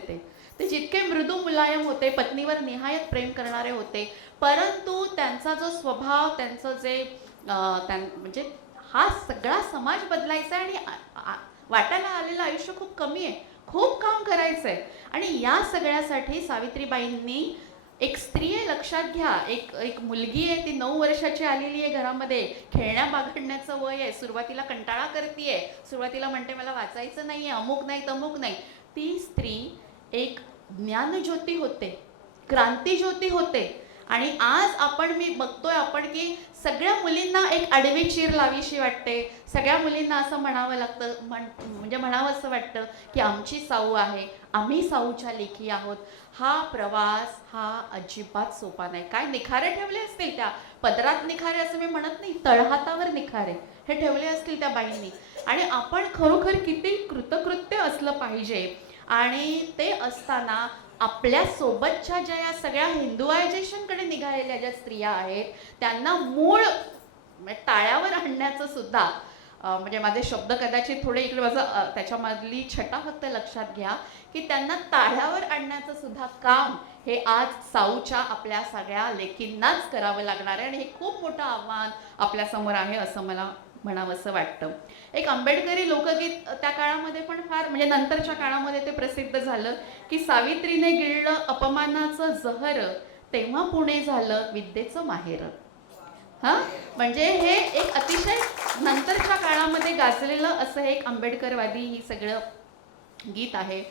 ते जितके मृदू मुलायम होते, पत्नीवर निहायत प्रेम करणारे होते, परंतु त्यांचा जो स्वभाव, त्यांचं जे म्हणजे हा सगळा समाज बदलायचा आहे आणि वाटायला आलेलं आयुष्य खूप कमी आहे, खूप काम करायचं आहे. आणि या सगळ्यासाठी सावित्रीबाईंनी एक स्त्री आहे, लक्षात घ्या, एक मुलगी आहे, ती 9 वर्षाची आलेली आहे, घरामध्ये खेळण्या बागडण्याचं वय आहे, सुरुवातीला कंटाळा करतीये, सुरुवातीला म्हणते मला वाचायचं नाहीये, अमुक नाही तमुक नाही. ती स्त्री एक ज्ञानज्योती होते, क्रांतिज्योती होते. आणि आज मी बघतोय की सगळ्या मुलींना एक आडवी चीर लावीशी वाटते, सगळ्या मुलींना असं म्हणावं लागतं, म्हणजे म्हणावं असं वाटतं की आमची साऊ आहे, आम्ही साऊच्या लेखी आहोत. हा प्रवास हा अजिबात सोपा नाही. काय निखारे ठेवले असतील त्या पदरात, निखारे असं मी म्हणत नाही, तळहातावर निखारे हे ठेवले असतील त्या बाईंनी. आणि आपण खरोखर किती कृतकृत्य असलं पाहिजे. आणि ते असताना आपल्या सोबतच्या ज्या या सगळ्या हिंदुआयझेशनकडे निघालेल्या ज्या स्त्रिया आहेत, त्यांना मूळ टाळ्यावर आणण्याचं सुद्धा, म्हणजे माझे शब्द कदाचित थोडे इकडे माझं त्याच्यामधली छटा फक्त लक्षात घ्या, की त्यांना ताळ्यावर आणण्याचं सुद्धा काम हे आज साऊच्या आपल्या सगळ्या लेकींनाच करावं लागणार आहे. आणि हे खूप मोठं आव्हान आपल्यासमोर आहे असं मला म्हणावंसं वाटतं. एक आंबेडकरी लोकगीत त्या काळामध्ये पण फार, म्हणजे नंतरच्या काळामध्ये ते प्रसिद्ध झालं की सावित्रीने गिळलं अपमानाचं जहर, तेव्हा पुणे झालं विद्येचं माहेर. म्हणजे हे एक अतिशय नंतरच्या काळामध्ये गाजलेलं असं एक आंबेडकरवादी ही सगळं गीत आहे.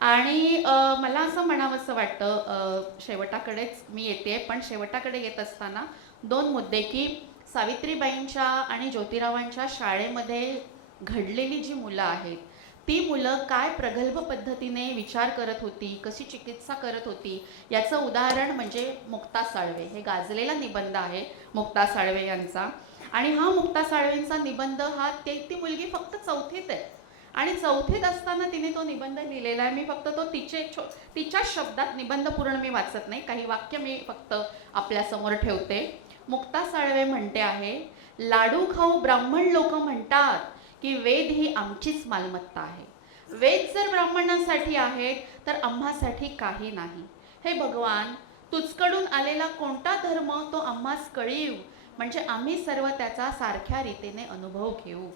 आणि मला असं म्हणावंसं वाटतं, शेवटाकडेच मी येते, पण शेवटाकडे येत असताना 2 मुद्दे, की सावित्रीबाईंच्या आणि ज्योतिरावांच्या शाळेमध्ये घडलेली जी मुलं आहेत, ती मुलं काय प्रगल्भ पद्धतीने विचार करत होती, कशी चिकित्सा करत होती, याचं उदाहरण म्हणजे मुक्ता साळवे. हे गाजलेला निबंध आहे मुक्ता साळवे यांचा. आणि हा मुक्ता साळवेंचा निबंध हा ती मुलगी फक्त 4थीत आहे आणि 4थीत असताना तिने तो निबंध लिहिलेला आहे. मी फक्त तो तिच्या शब्दात, निबंध पूर्ण मी वाचत नाही, काही वाक्य मी फक्त आपल्यासमोर ठेवते. मुक्ता साळवे म्हणते आहे, लाडू खाऊ ब्राह्मण लोक म्हणतात की वेद ही आमचीच मालमत्ता आहे. वेद जर ब्राह्मणांसाठी आहेत तर आम्हासाठी काही नाही. हे भगवान, तुझकडून आलेला कोणता धर्म तो आम्हास कळीव, म्हणजे आम्ही सर्व त्याचा सारख्या रीतीने अनुभव घेऊ.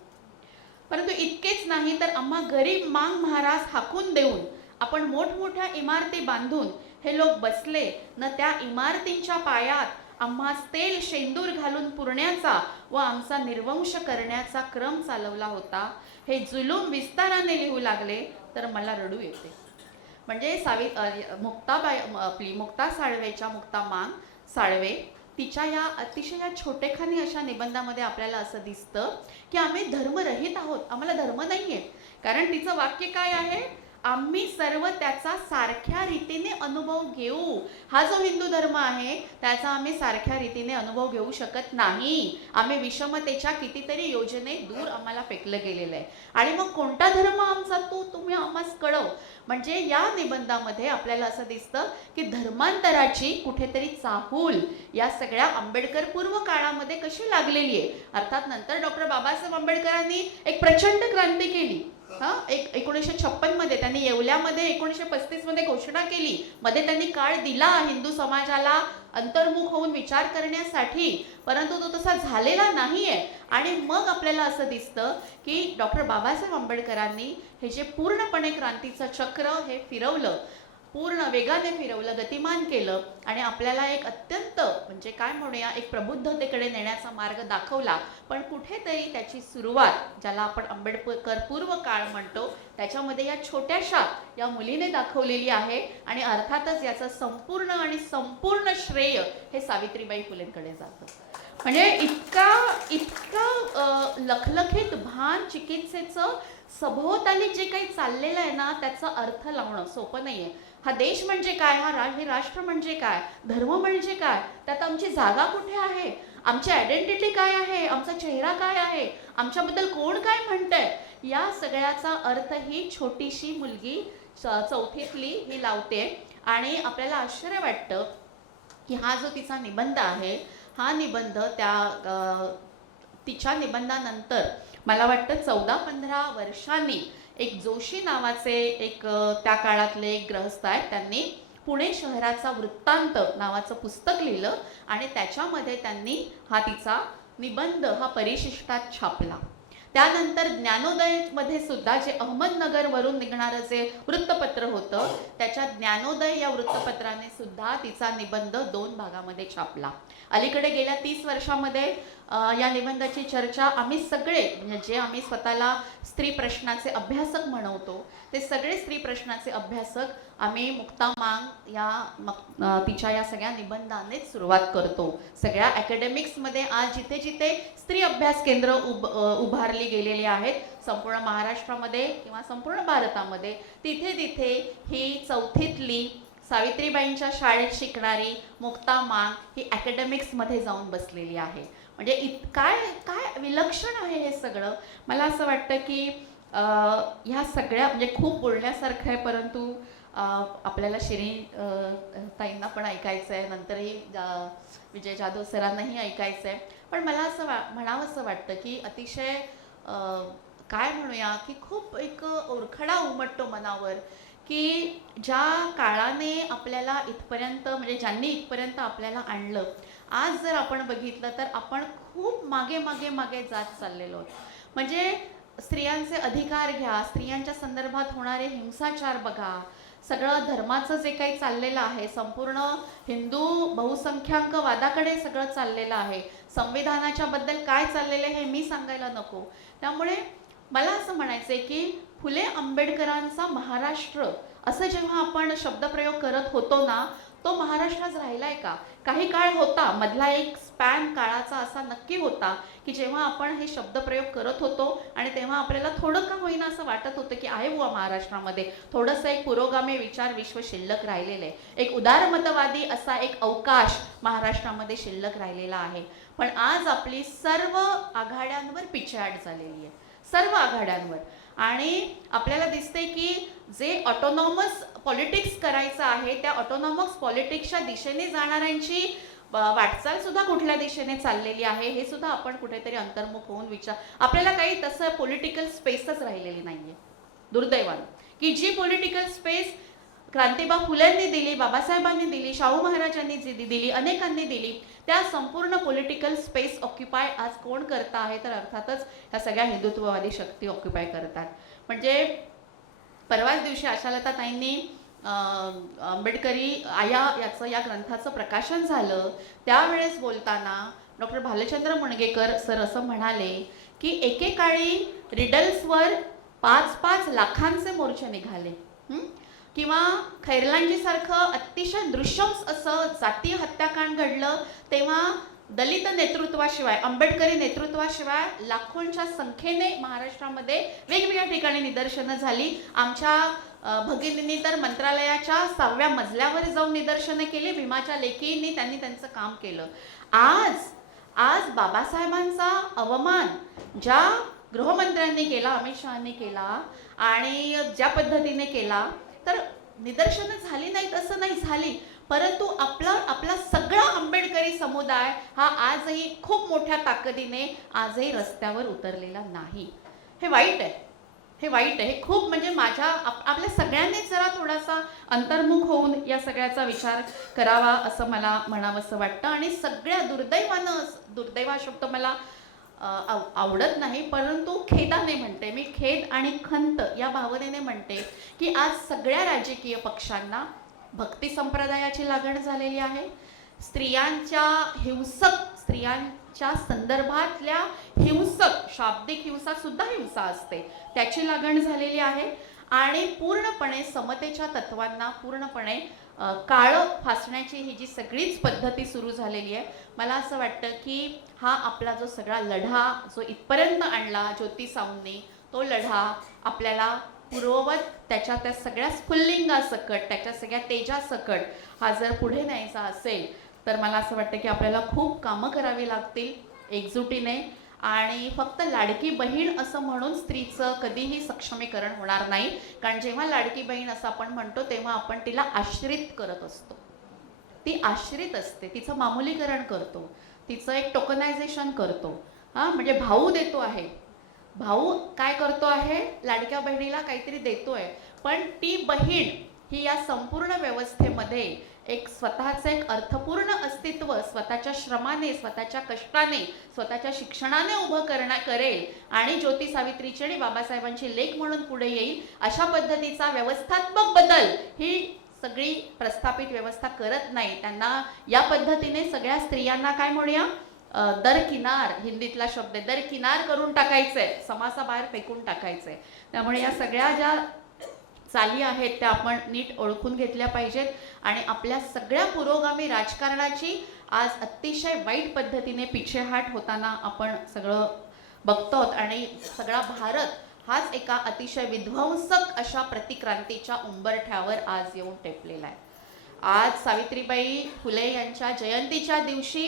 परंतु इतकेच नाही तर आम्हा गरीब मांग महाराज हाकून देऊन आपण मोठमोठ्या इमारती बांधून हे लोक बसले न त्या इमारतींच्या पायात आम्हास तेल शेंदूर घालून पुरण्याचा व आमचा निर्वंश करण्याचा क्रम चालवला होता. हे जुलूम विस्ताराने लिहू लागले तर मला रडू येते. म्हणजे मुक्ता साळवेच्या, मुक्ता मांग साळवे, तिच्या या अतिशय छोटेखानी अशा निबंधामध्ये आपल्याला असं दिसतं की आम्ही धर्मरहित आहोत, आम्हाला धर्म नाहीये. कारण तिचं वाक्य काय आहे, आम्ही सर्व त्याचा सारख्या रीतीने अनुभव घेऊ. हा जो हिंदू धर्म आहे त्याचा आम्ही सारख्या रीतीने अनुभव घेऊ शकत नाही. आम्ही विषमतेच्या कितीतरी योजने दूर आम्हाला फेकलं गेलेलं आहे. आणि मग कोणता धर्म आमचा तुम्ही आम्हास कळव. म्हणजे या निबंधामध्ये आपल्याला असं दिसतं की धर्मांतराची कुठेतरी चाहूल या सगळ्या आंबेडकर पूर्व काळामध्ये कशी लागलेली आहे. अर्थात नंतर डॉक्टर बाबासाहेब आंबेडकरांनी एक प्रचंड क्रांती केली. 1956 मध्ये त्यांनी येवल्यामध्ये 1935 मध्ये घोषणा केली. मध्ये त्यांनी काळ दिला हिंदू समाजाला अंतर्मुख होऊन विचार करण्यासाठी, परंतु तो तसा झालेला नाहीये. आणि मग आपल्याला असं दिसतं की डॉक्टर बाबासाहेब आंबेडकरांनी हे जे पूर्णपणे क्रांतीचं चक्र हे फिरवलं, पूर्ण वेगाने फिरवलं, गतिमान केलं आणि आपल्याला एक अत्यंत, म्हणजे काय म्हणूया, एक प्रबुद्धतेकडे नेण्याचा मार्ग दाखवला. पण कुठेतरी त्याची सुरुवात, ज्याला आपण आंबेडकर पूर्व काळ म्हणतो, त्याच्यामध्ये या छोट्याशा या मुलीने दाखवलेली आहे. आणि अर्थातच याचं संपूर्ण श्रेय हे सावित्रीबाई फुलेंकडे जातं. म्हणजे इतका लखलखीत भान चिकित्सेचं सभोवताली जे काही चाललेलं आहे ना, त्याचा अर्थ लावणं सोपं नाहीये. हा देश म्हणजे काय, हे राष्ट्र म्हणजे काय, धर्म म्हणजे काय, त्यात आमची जागा कुठे आहे, आमची आयडेंटिटी काय आहे, आमचा चेहरा काय आहे, आमच्याबद्दल कोण काय म्हणतंय, या सगळ्याचा अर्थ ही छोटीशी मुलगी चौथीतली ही लावते. आणि आपल्याला आश्चर्य वाटतं की हा जो तिचा निबंध आहे, हा निबंध तिच्या निबंधानंतर मला वाटतं 14-15 वर्षांनी एक जोशी नावाचे एक त्या काळातले एक गृहस्थ आहेत, त्यांनी पुणे शहराचा वृत्तांत नावाचं पुस्तक लिहिलं आणि त्याच्यामध्ये त्यांनी हा तिचा निबंध हा परिशिष्टात छापला. त्यानंतर ज्ञानोदयमध्ये सुद्धा जे अहमदनगरवरून निघणारं जे वृत्तपत्र होतं, त्याच्या ज्ञानोदय या वृत्तपत्राने सुद्धा तिचा निबंध 2 भागामध्ये छापला. अलीकडे गेल्या 30 वर्षामध्ये या निबंधाची चर्चा आम्ही सगळे, म्हणजे जे आम्ही स्वतःला स्त्री प्रश्नाचे अभ्यासक म्हणवतो, ते सगळे स्त्री प्रश्नाचे अभ्यासक आम्ही मुक्ता मांग या तिच्या या सगळ्या निबंधानेच सुरुवात करतो. सगळ्या अकॅडमिक्समध्ये आज जिथे जिथे स्त्री अभ्यास केंद्र उभारली गेलेली आहेत संपूर्ण महाराष्ट्रामध्ये किंवा संपूर्ण भारतामध्ये, तिथे तिथे ही चौथीतली सावित्रीबाईंच्या शाळेत शिकणारी मुक्ता मांग ही अकॅडमिक्समध्ये जाऊन बसलेली आहे. म्हणजे काय काय विलक्षण आहे हे सगळं. मला असं वाटतं की ह्या सगळ्या म्हणजे खूप बोलण्यासारखं आहे, परंतु आपल्याला शिरीन ताईंना पण ऐकायचं आहे, नंतरही विजय जाधव सरांनाही ऐकायचं आहे. पण मला असं म्हणावंसं वाटतं की अतिशय काय म्हणूया की खूप एक ओरखडा उमटतो मनावर की ज्या काळाने आपल्याला इथपर्यंत, म्हणजे ज्यांनी इथपर्यंत आपल्याला आणलं, आज जर आपण बघितलं तर आपण खूप मागे मागे मागे जात चाललेलो आहोत. म्हणजे स्त्रियांचे अधिकार घ्या, स्त्रियांच्या संदर्भात होणारे हिंसाचार बघा, सगळं धर्माचं जे काही चाललेलं आहे, संपूर्ण हिंदू बहुसंख्याक वादाकडे सगळं चाललेलं आहे. संविधानाच्या बद्दल काय चाललेलं आहे हे मी सांगायला नको. त्यामुळे मला असं म्हणायचं आहे की फुले आंबेडकरांचा महाराष्ट्र असं जेव्हा आपण शब्दप्रयोग करत होतो ना, तो महाराष्ट्राच राहिलाय का? काही काळ होता, मधला एक स्पॅन काळाचा असा नक्की होता की जेव्हा आपण हे शब्दप्रयोग करत होतो आणि तेव्हा आपल्याला थोडं का होईना असं वाटत होतं की आहे बुवा महाराष्ट्रामध्ये थोडंसं एक पुरोगामी विचार विश्व शिल्लक राहिलेलं आहे, एक उदारमतवादी असा एक अवकाश महाराष्ट्रामध्ये शिल्लक राहिलेला आहे. पण आज आपली सर्व आघाड्यांवर पिछेहाट झालेली आहे, सर्व आघाड्यांवर. आणि आपल्याला दिसते की जे ऑटोनॉमस पॉलिटिक्स करायचं आहे, त्या ऑटोनॉमस पॉलिटिक्सच्या दिशेने जाणाऱ्यांची वाटचाल सुद्धा कुठल्या दिशेने चाललेली आहे हे सुद्धा आपण कुठेतरी अंतर्मुख होऊन आपल्याला काही तसं पॉलिटिकल स्पेसच राहिलेली नाहीये दुर्दैवानं. की जी पॉलिटिकल स्पेस क्रांतिबा फुलेंनी दिली, बाबासाहेबांनी दिली, शाहू महाराजांनी दिली, अनेकांनी दिली, त्या संपूर्ण पॉलिटिकल स्पेस ऑक्युपाय आज कोण करता आहे तर अर्थातच ह्या सगळ्या हिंदुत्ववादी शक्ती ऑक्युपाय करतात. म्हणजे परवाच दिवशी आशालता ताईंनी आंबेडकरी आया या ग्रंथाचं प्रकाशन झालं, त्यावेळेस बोलताना डॉक्टर भालचंद्र मुणगेकर सर असं म्हणाले की एकेकाळी रिडल्सवर 5-5 लाखांचे मोर्चे निघाले, किंवा खैरलांजी सारखं अतिशय दृश्यंस असं जातीय हत्याकांड घडलं, तेव्हा दलित नेतृत्वाशिवाय, आंबेडकरी नेतृत्वाशिवाय लाखोंच्या संख्येने महाराष्ट्रामध्ये वेगवेगळ्या ठिकाणी निदर्शनं झाली. आमच्या भगिनींनी तर मंत्रालयाच्या 6व्या मजल्यावर जाऊन निदर्शनं केली, भीमाच्या लेकींनी त्यांनी त्यांचं काम केलं. आज बाबासाहेबांचा अवमान ज्या गृहमंत्र्यांनी केला, अमित शहानी केला आणि ज्या पद्धतीने केला, तर निदर्शनं झाली नाहीत असं नाही, झाली, परंतु आपला सगळा आंबेडकरी समुदाय हा आजही खूप मोठ्या ताकदीने आजही रस्त्यावर उतरलेला नाही. हे वाईट आहे, हे वाईट आहे. हे खूप म्हणजे आपल्या सगळ्यांनीच जरा थोडासा अंतर्मुख होऊन या सगळ्याचा विचार करावा असं मला म्हणावंसं वाटतं. आणि सगळ्या दुर्दैव हा शब्द मला आवडत नाही, परंतु खेदाने म्हणते मी, खेद आणि खंत या भावनेने म्हणते की आज सगळ्या राजकीय पक्षांना भक्ती संप्रदायाची लागण झालेली आहे, स्त्रियांच्या संदर्भातल्या हिंसक, शाब्दिक हिंसा सुद्धा हिंसा असते, त्याची लागण झालेली आहे. आणि पूर्णपणे समतेच्या तत्वांना पूर्णपणे काळं फासण्याची ही जी सगळीच पद्धती सुरू झालेली आहे. मला असं वाटतं की हा आपला जो सगळा लढा जो इथपर्यंत आणला ज्योती साऊंनी, तो लढा आपल्याला पूर्ववत त्याच्या त्या सगळ्या स्फुल्लिंगासकट, त्याच्या सगळ्या तेजासकट हा जर पुढे न्यायचा असेल तर मला असं वाटतं की आपल्याला खूप कामं करावी लागतील एकजुटीने. आणि फक्त लाडकी बहीण असं म्हणून स्त्रीचं कधीही सक्षमीकरण होणार नाही. कारण जेव्हा लाडकी बहीण असं आपण म्हणतो तेव्हा आपण तिला आश्रित करत असतो. ती आश्रित असते, तिचं मामुलीकरण करतो, तिचं एक टोकनायझेशन करतो. म्हणजे भाऊ देतो आहे, भाऊ काय करतो आहे, लाडक्या बहिणीला काहीतरी देतोय, पण ती बहीण ही या संपूर्ण व्यवस्थेमध्ये एक स्वतःचं एक अर्थपूर्ण अस्तित्व स्वतःच्या श्रमाने, स्वतःच्या कष्टाने, स्वतःच्या शिक्षणाने उभं करेल आणि ज्योती सावित्रीची आणि बाबासाहेबांची लेक म्हणून पुढे येईल. अशा पद्धतीचा व्यवस्थात्मक बदल ही सगळी प्रस्थापित व्यवस्था करत नाही. त्यांना या पद्धतीने सगळ्या स्त्रियांना काय म्हणूया, दरकिनार, हिंदीतला शब्द आहे, दरकिनार करून टाकायचंय, समासाबाहेर फेकून टाकायचंय. त्यामुळे या सगळ्या ज्या चाली आहेत त्या आपण नीट ओळखून घेतल्या पाहिजेत आणि आपल्या सगळ्या पुरोगामी राजकारणाची आज अतिशय वाईट पद्धतीने पिछेहाट होताना आपण सगळं बघतो आणि सगळा भारत हाच एका अतिशय विध्वंसक अशा प्रतिक्रांतीच्या उंबरठ्यावर आज येऊन टेपलेला आहे. आज सावित्रीबाई फुले यांच्या जयंतीच्या दिवशी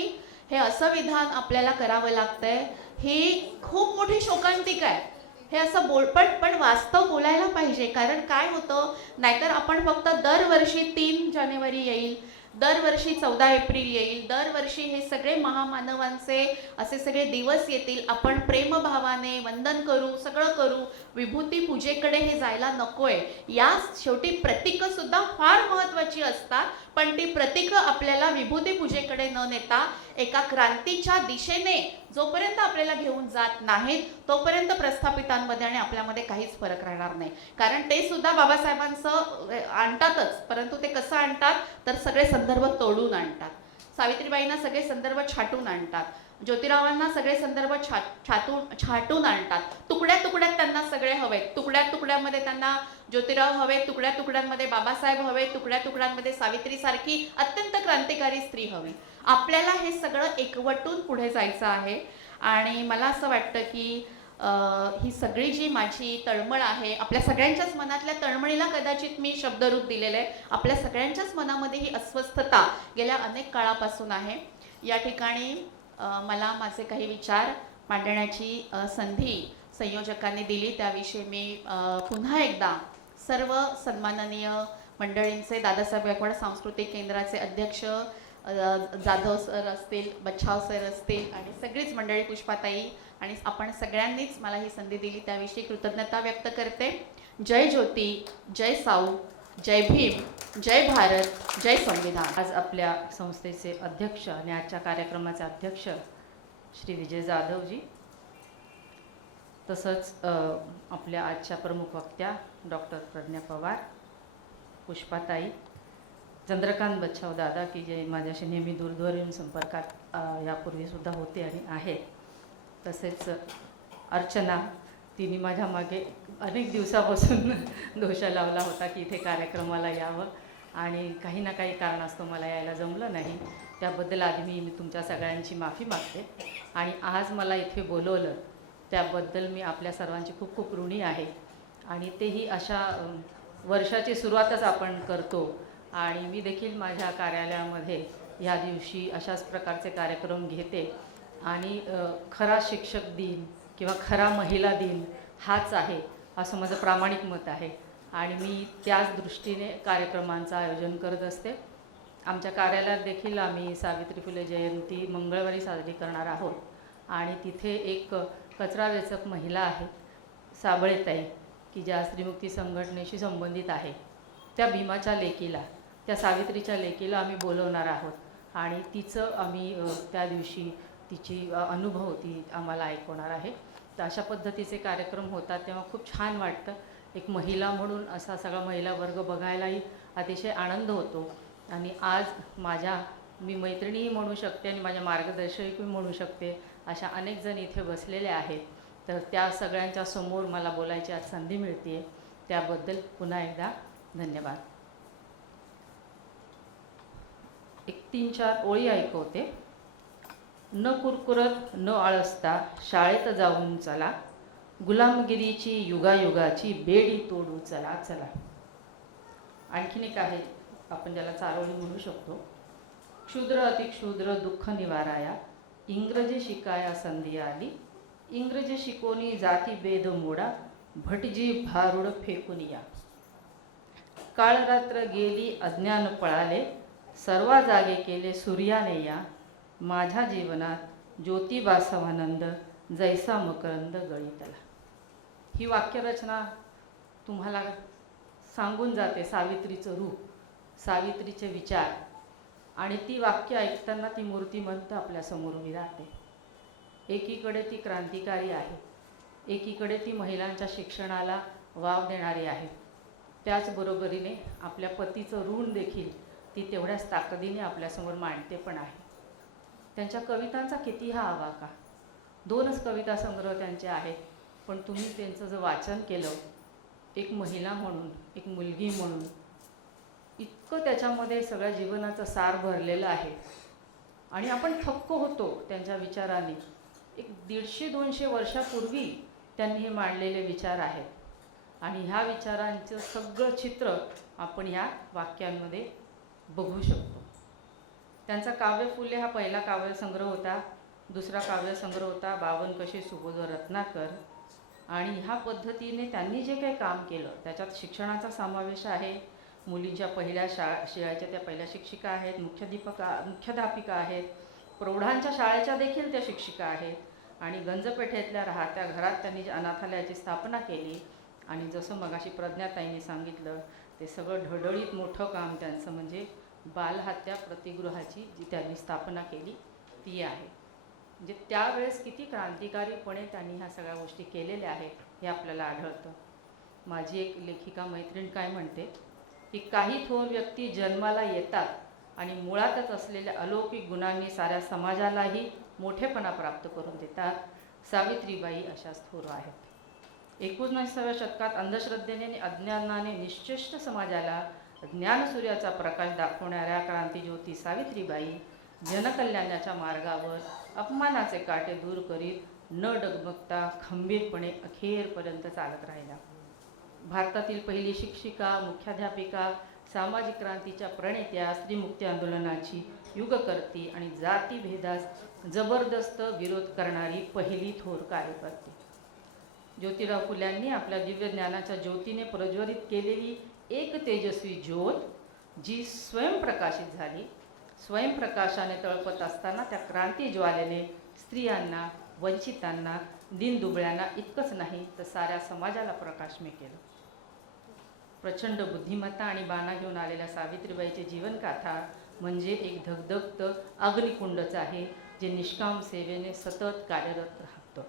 हे असं विधान आपल्याला करावं लागतंय, ही खूप मोठी शोकांतिका आहे. हे असं पण वास्तव बोलायला पाहिजे. कारण काय होतं, नाहीतर आपण फक्त दरवर्षी 3 जानेवारी येईल, दरवर्षी 14 एप्रिल येईल, दरवर्षी हे सगळे महामानवांचे असे सगळे दिवस येतील, आपण प्रेमभावाने वंदन करू, सगळं करू, विभूती पूजेकडे हे जायला नकोय. या शेवटी प्रतीकं सुद्धा फार महत्त्वाची असतात, पण ती प्रतीकं आपल्याला विभूती पूजेकडे न नेता एका क्रांतीच्या दिशेने जोपर्यंत आपल्याला घेऊन जात नाहीत तोपर्यंत प्रस्थापितांमध्ये आणि आपल्यामध्ये काहीच फरक राहणार नाही. कारण ते सुद्धा बाबासाहेबांचं आणतातच, परंतु ते कसं आणतात तर सगळे संदर्भ तोडून आणतात. सावित्रीबाईंना सगळे संदर्भ छाटून आणतात, ज्योतिरावांना सगळे संदर्भ छाटून आणतात. तुकड्या तुकड्यात त्यांना सगळे हवेत, तुकड्या तुकड्यामध्ये त्यांना ज्योतिराव हवे, तुकड्या तुकड्यांमध्ये बाबासाहेब हवे, तुकड्या तुकड्यांमध्ये सावित्रीसारखी अत्यंत क्रांतिकारी स्त्री हवी. आपल्याला हे सगळं एकवटून पुढे जायचं आहे. आणि मला असं वाटतं की ही सगळी जी माझी तळमळ आहे, आपल्या सगळ्यांच्याच मनातल्या तळमळीला कदाचित मी शब्दरूप दिलेलं आहे. आपल्या सगळ्यांच्याच मनामध्ये ही अस्वस्थता गेल्या अनेक काळापासून आहे. या ठिकाणी मला माझे काही विचार मांडण्याची संधी संयोजकांनी दिली, त्याविषयी मी पुन्हा एकदा सर्व सन्माननीय मंडळींचे, दादासाहेब गायकवाड सांस्कृतिक केंद्राचे अध्यक्ष जाधव सर असतील, बच्छाव सर असतील आणि सगळीच मंडळी, पुष्पाताई आणि आपण सगळ्यांनीच मला ही संधी दिली त्याविषयी कृतज्ञता व्यक्त करते. जय ज्योती, जय साऊ, जय भीम, जय भारत, जय संविधान. आज आपल्या संस्थेचे अध्यक्ष आणि आजच्या कार्यक्रमाचे अध्यक्ष श्री विजय जाधवजी, तसंच आपल्या आजच्या प्रमुख वक्त्या डॉक्टर प्रज्ञा पवार, पुष्पाताई, चंद्रकांत बच्छाव दादा की जे माझ्याशी नेहमी दूरध्वनीवरून संपर्कात यापूर्वीसुद्धा होते आणि आहेत, तसेच अर्चना, तिने माझ्या मागे अनेक दिवसापासून दोषा लावला होता की इथे कार्यक्रमाला यावं आणि काही ना काही कारणास्तव मला यायला जमलं नाही. त्याबद्दल आधी मी तुमच्या सगळ्यांची माफी मागते आणि आज मला इथे बोलवलं त्याबद्दल मी आपल्या सर्वांची खूप खूप ऋणी आहे. आणि तेही अशा वर्षाची सुरुवातच आपण करतो आणि मी देखील माझ्या कार्यालयामध्ये ह्या दिवशी अशाच प्रकारचे कार्यक्रम घेते आणि खरा शिक्षक दिन किंवा खरा महिला दिन हाच आहे असं माझं प्रामाणिक मत आहे आणि मी त्याच दृष्टीने कार्यक्रमांचं आयोजन करत असते. आमच्या कार्यालयात देखील आम्ही सावित्री फुले जयंती मंगळवारी साजरी करणार आहोत आणि तिथे एक कचरा वेचक महिला आहे साबळेताई की ज्या स्त्रीमुक्ती संघटनेशी संबंधित आहे. त्या भीमाच्या लेकीला, त्या सावित्रीच्या लेकीला आम्ही बोलवणार आहोत आणि तिचं आम्ही त्या दिवशी तिची अनुभव ती आम्हाला ऐकवणार आहे. तर अशा पद्धतीचे कार्यक्रम होतात तेव्हा खूप छान वाटतं. एक महिला म्हणून असा सगळा महिला वर्ग बघायलाही अतिशय आनंद होतो. आणि आज मी मैत्रिणीही म्हणू शकते आणि माझ्या मार्गदर्शकही म्हणू शकते, अशा अनेक जण इथे बसलेले आहेत. तर त्या सगळ्यांच्या समोर मला बोलायची आज संधी मिळते, त्याबद्दल पुन्हा एकदा धन्यवाद. एक 3-4 ओळी ऐकवते. न कुरकुरत न आळसता शाळेत जाऊन चला, गुलामगिरीची युगायुगाची बेडी तोडू चला चला. आणखीन एक आहे, आपण ज्याला चारोळी म्हणू शकतो. क्षुद्र अतिक्षुद्र दुःख निवाराया, इंग्रजी शिकाया संधी आली, इंग्रजी शिकोनी जाती भेद मोडा, भटजी भारूड फेकून या. काळ रात्र गेली अज्ञान पळाले, सर्वा जागे केले सूर्याने या, माझ्या जीवनात ज्योतिबा समानंद, जैसा मकरंद गळितला. ही वाक्यरचना तुम्हाला सांगून जाते सावित्रीचं रूप, सावित्रीचे विचार, आणि ती वाक्य ऐकताना ती मूर्तिमंत आपल्यासमोर उभी राहते. एकीकडे ती क्रांतिकारी आहे, एकीकडे ती महिलांच्या शिक्षणाला वाव देणारी आहे. त्याचबरोबरीने आपल्या पतीचं ऋण देखील ती तेवढ्याच ताकदीने आपल्यासमोर मांडते पण आहे. त्यांच्या कवितांचा किती हा आवाका. 2च कविता संग्रह त्यांचे आहेत, पण तुम्ही त्यांचं जर वाचन केलं एक महिला म्हणून, एक मुलगी म्हणून, इतकं त्याच्यामध्ये सगळ्या जीवनाचं सार भरलेलं आहे. आणि आपण थक्क होतो त्यांच्या विचारांनी. एक 150-200 वर्षापूर्वी त्यांनी हे मांडलेले विचार आहेत, आणि ह्या विचारांचं सगळं चित्र आपण ह्या वाक्यांमध्ये बघू शकतो. त्यांचा काव्य फुले हा पहिला काव्यसंग्रह होता. दुसरा काव्यसंग्रह होता 52 कशी सुबोध रत्नाकर. आणि ह्या पद्धतीने त्यांनी जे काही काम केलं त्याच्यात शिक्षणाचा समावेश आहे. मुलींच्या पहिल्या शाळेच्या त्या पहिल्या शिक्षिका आहेत, मुख्याध्यापिका आहेत, प्रौढांच्या शाळेच्या देखील त्या शिक्षिका आहेत, आणि गंजपेठेतल्या राहत्या घरात त्यांनी अनाथालयाची स्थापना केली. आणि जसं मगाशी प्रज्ञाताईंनी सांगितलं ते सगळं ढळढळीत मोठं काम त्यांचं म्हणजे बालहत्या प्रतिगृहाची जी त्यांनी स्थापना केली ती आहे. म्हणजे त्यावेळेस किती क्रांतिकारीपणे त्यांनी ह्या सगळ्या गोष्टी केलेल्या आहेत हे आपल्याला आढळतं. माझी एक लेखिका मैत्रीण काय म्हणते की काही थोर व्यक्ती जन्माला येतात आणि मुळातच असलेल्या अलौकिक गुणांनी साऱ्या समाजालाही मोठेपणा प्राप्त करून देतात. सावित्रीबाई अशाच थोर आहेत. 19व्या शतकात अंधश्रद्धेने आणि अज्ञानाने निश्चेष्ट समाजाला ज्ञानसूर्याचा प्रकाश दाखवणाऱ्या क्रांतिज्योती सावित्रीबाई जनकल्याणाच्या मार्गावर अपमानाचे काटे दूर करीत न डगमगता खंबीरपणे अखेरपर्यंत चालत राहिल्या. भारतातील पहिली शिक्षिका, मुख्याध्यापिका, सामाजिक क्रांतीच्या प्रणेत्या, स्त्रीमुक्ती आंदोलनाची युगकर्ती आणि जातीभेदास जबरदस्त विरोध करणारी पहिली थोर कार्यकर्ती. ज्योतिराव फुल्यांनी आपल्या दिव्य ज्ञानाच्या ज्योतीने प्रज्वलित केलेली एक तेजस्वी ज्योत जी स्वयंप्रकाशित झाली, स्वयंप्रकाशाने तळपत असताना त्या क्रांती ज्वालेने स्त्रियांना, वंचितांना, दीनदुबळ्यांना इतकंच नाही तर साऱ्या समाजाला प्रकाशमय केलं. प्रचंड बुद्धिमत्ता आणि बाणा घेऊन आलेल्या सावित्रीबाईचे जीवनगाथा म्हणजे एक धगधगतं अग्निकुंडच आहे जे निष्काम सेवेने सतत कार्यरत राहतं.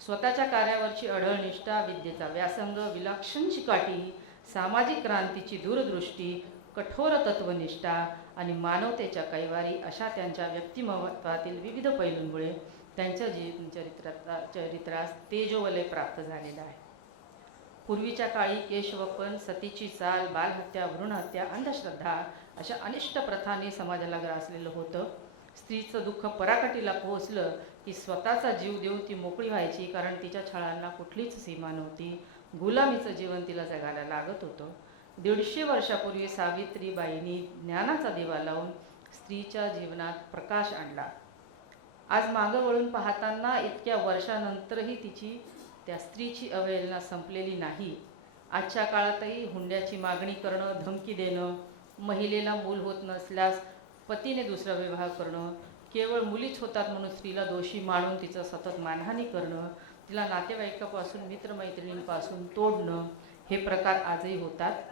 स्वतःच्या कार्यावरची अढळ निष्ठा, विद्येचा व्यासंग, विलक्षण चिकाटी, सामाजिक क्रांतीची दूरदृष्टी, कठोर तत्वनिष्ठा आणि मानवतेच्या कैवारी अशा त्यांच्या व्यक्तिमत्वातील विविध पैलूंमुळे त्यांच्या चरित्रास तेजोवलय प्राप्त झालेलं आहे. पूर्वीच्या काळी केशवपन, सतीची चाल, बालहत्या, भ्रूणहत्या, अंधश्रद्धा अशा अनिष्ट प्रथांनी समाजाला ग्रासलेलं होतं. स्त्रीचं दुःख पराकाठीला पोहोचलं की स्वतःचा जीव देऊन ती मोकळी व्हायची, कारण तिच्या छळांना कुठलीच सीमा नव्हती. गुलामीचं जीवन तिला जगायला लागत होतं. 150 वर्षापूर्वी सावित्रीबाईंनी ज्ञानाचा दिवा लावून स्त्रीच्या जीवनात प्रकाश आणला. आज मागं वळून पाहताना इतक्या वर्षानंतरही त्या स्त्रीची अवहेलना संपलेली नाही. आजच्या काळातही हुंड्याची मागणी करणं, धमकी देणं, महिलेला मूल होत नसल्यास पतीने दुसरा विवाह करणं, केवळ मुलीच होतात म्हणून स्त्रीला दोषी मानून तिचं सतत मानहानी करणं, तिला नातेवाईकापासून, मित्रमैत्रिणींपासून तोडणं, हे प्रकार आजही होतात.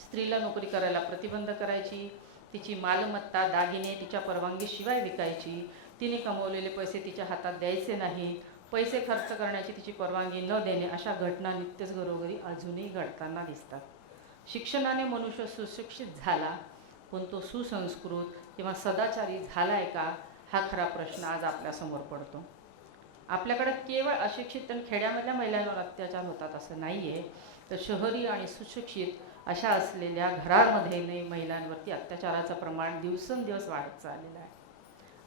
स्त्रीला नोकरी करायला प्रतिबंध करायची, तिची मालमत्ता, दागिने तिच्या परवानगीशिवाय विकायची, तिने कमवलेले पैसे तिच्या हातात द्यायचे नाही, पैसे खर्च करण्याची तिची परवानगी न देणे अशा घटना नित्यच घरोघरी अजूनही घडताना दिसतात. शिक्षणाने मनुष्य सुशिक्षित झाला, पण तो सुसंस्कृत किंवा सदाचारी झाला आहे का हा खरा प्रश्न आज आपल्यासमोर पडतो. आपल्याकडे केवळ अशिक्षित आणि खेड्यामधल्या महिलांवर अत्याचार होतात असं नाही आहे, तर शहरी आणि सुशिक्षित अशा असलेल्या घरांमध्ये महिलांवरती अत्याचाराचं प्रमाण दिवसेंदिवस वाढत चाललेलं आहे.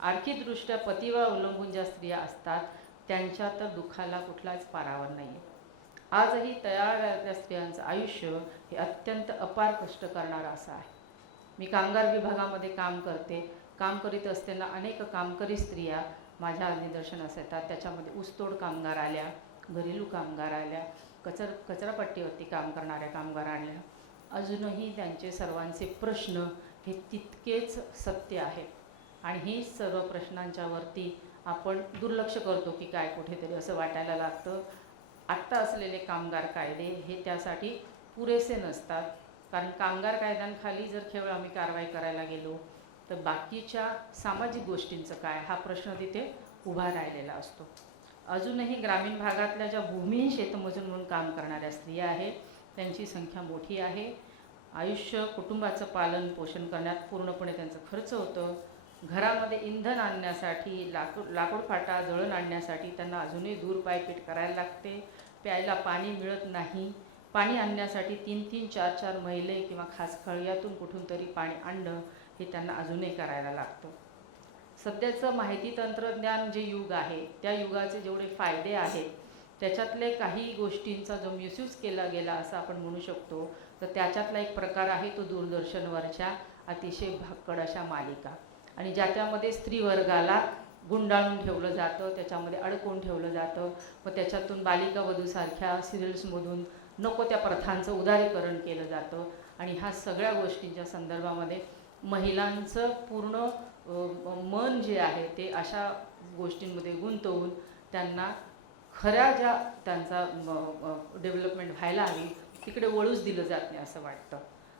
आर्थिकदृष्ट्या पतीवर अवलंबून ज्या स्त्रिया असतात त्यांच्या तर दुःखाला कुठलाच पारावर नाही आहे. आजही तयार स्त्रियांचं आयुष्य हे अत्यंत अपार कष्ट करणारं असं आहे. मी कामगार विभागामध्ये काम करते. काम करीत असताना अनेक कामकरी स्त्रिया माझ्या निदर्शनास येतात. त्याच्यामध्ये ऊसतोड कामगार आल्या, घरेलू कामगार आल्या, कचरापट्टीवरती काम करणाऱ्या कामगार आल्या. अजूनही त्यांचे सर्वांचे प्रश्न हे तितकेच सत्य आहेत आणि हे सर्व प्रश्नांच्यावरती आपण दुर्लक्ष करतो की काय कुठेतरी असं वाटायला लागतं. आत्ता असलेले कामगार कायदे हे त्यासाठी पुरेसे नसतात, कारण कामगार कायद्यांखाली जर केवळ आम्ही कारवाई करायला गेलो तर बाकीच्या सामाजिक गोष्टींचं काय हा प्रश्न तिथे उभा राहिलेला असतो. अजूनही ग्रामीण भागातल्या ज्या भूमिहीन शेतमजूर म्हणून काम करणाऱ्या स्त्रिया आहेत त्यांची संख्या मोठी आहे. आयुष्य कुटुंबाचं पालन पोषण करण्यात पूर्णपणे त्यांचं खर्च होतं. घरामध्ये इंधन आणण्यासाठी, लाकूड फाटा जळण आणण्यासाठी त्यांना अजूनही दूर पायपीट करायला लागते. प्यायला पाणी मिळत नाही. पाणी आणण्यासाठी 3-3, 4-4 मैले किंवा खासखळ्यातून कुठून तरी पाणी आणणं हे त्यांना अजूनही करायला लागतं. सध्याचं माहिती तंत्रज्ञान जे युग आहे त्या युगाचे जेवढे फायदे आहेत त्याच्यातले काही गोष्टींचा जो मिसयूज केला गेला असं आपण म्हणू शकतो. तर त्याच्यातला एक प्रकार आहे तो दूरदर्शनवरच्या अतिशय भाक्कड अशा मालिका, आणि ज्याच्यामध्ये स्त्री वर्गाला गुंडाळून ठेवलं जातं, त्याच्यामध्ये अडकवून ठेवलं जातं. मग त्याच्यातून बालिका वधूसारख्या सिरियल्समधून नको त्या प्रथांचं उदारीकरण केलं जातं आणि ह्या सगळ्या गोष्टींच्या संदर्भामध्ये महिलांचं पूर्ण मन जे आहे ते अशा गोष्टींमध्ये गुंतवून त्यांना खऱ्या ज्या त्यांचा डेव्हलपमेंट व्हायला हवी तिकडे वळूच दिलं जात नाही असं वाटतं.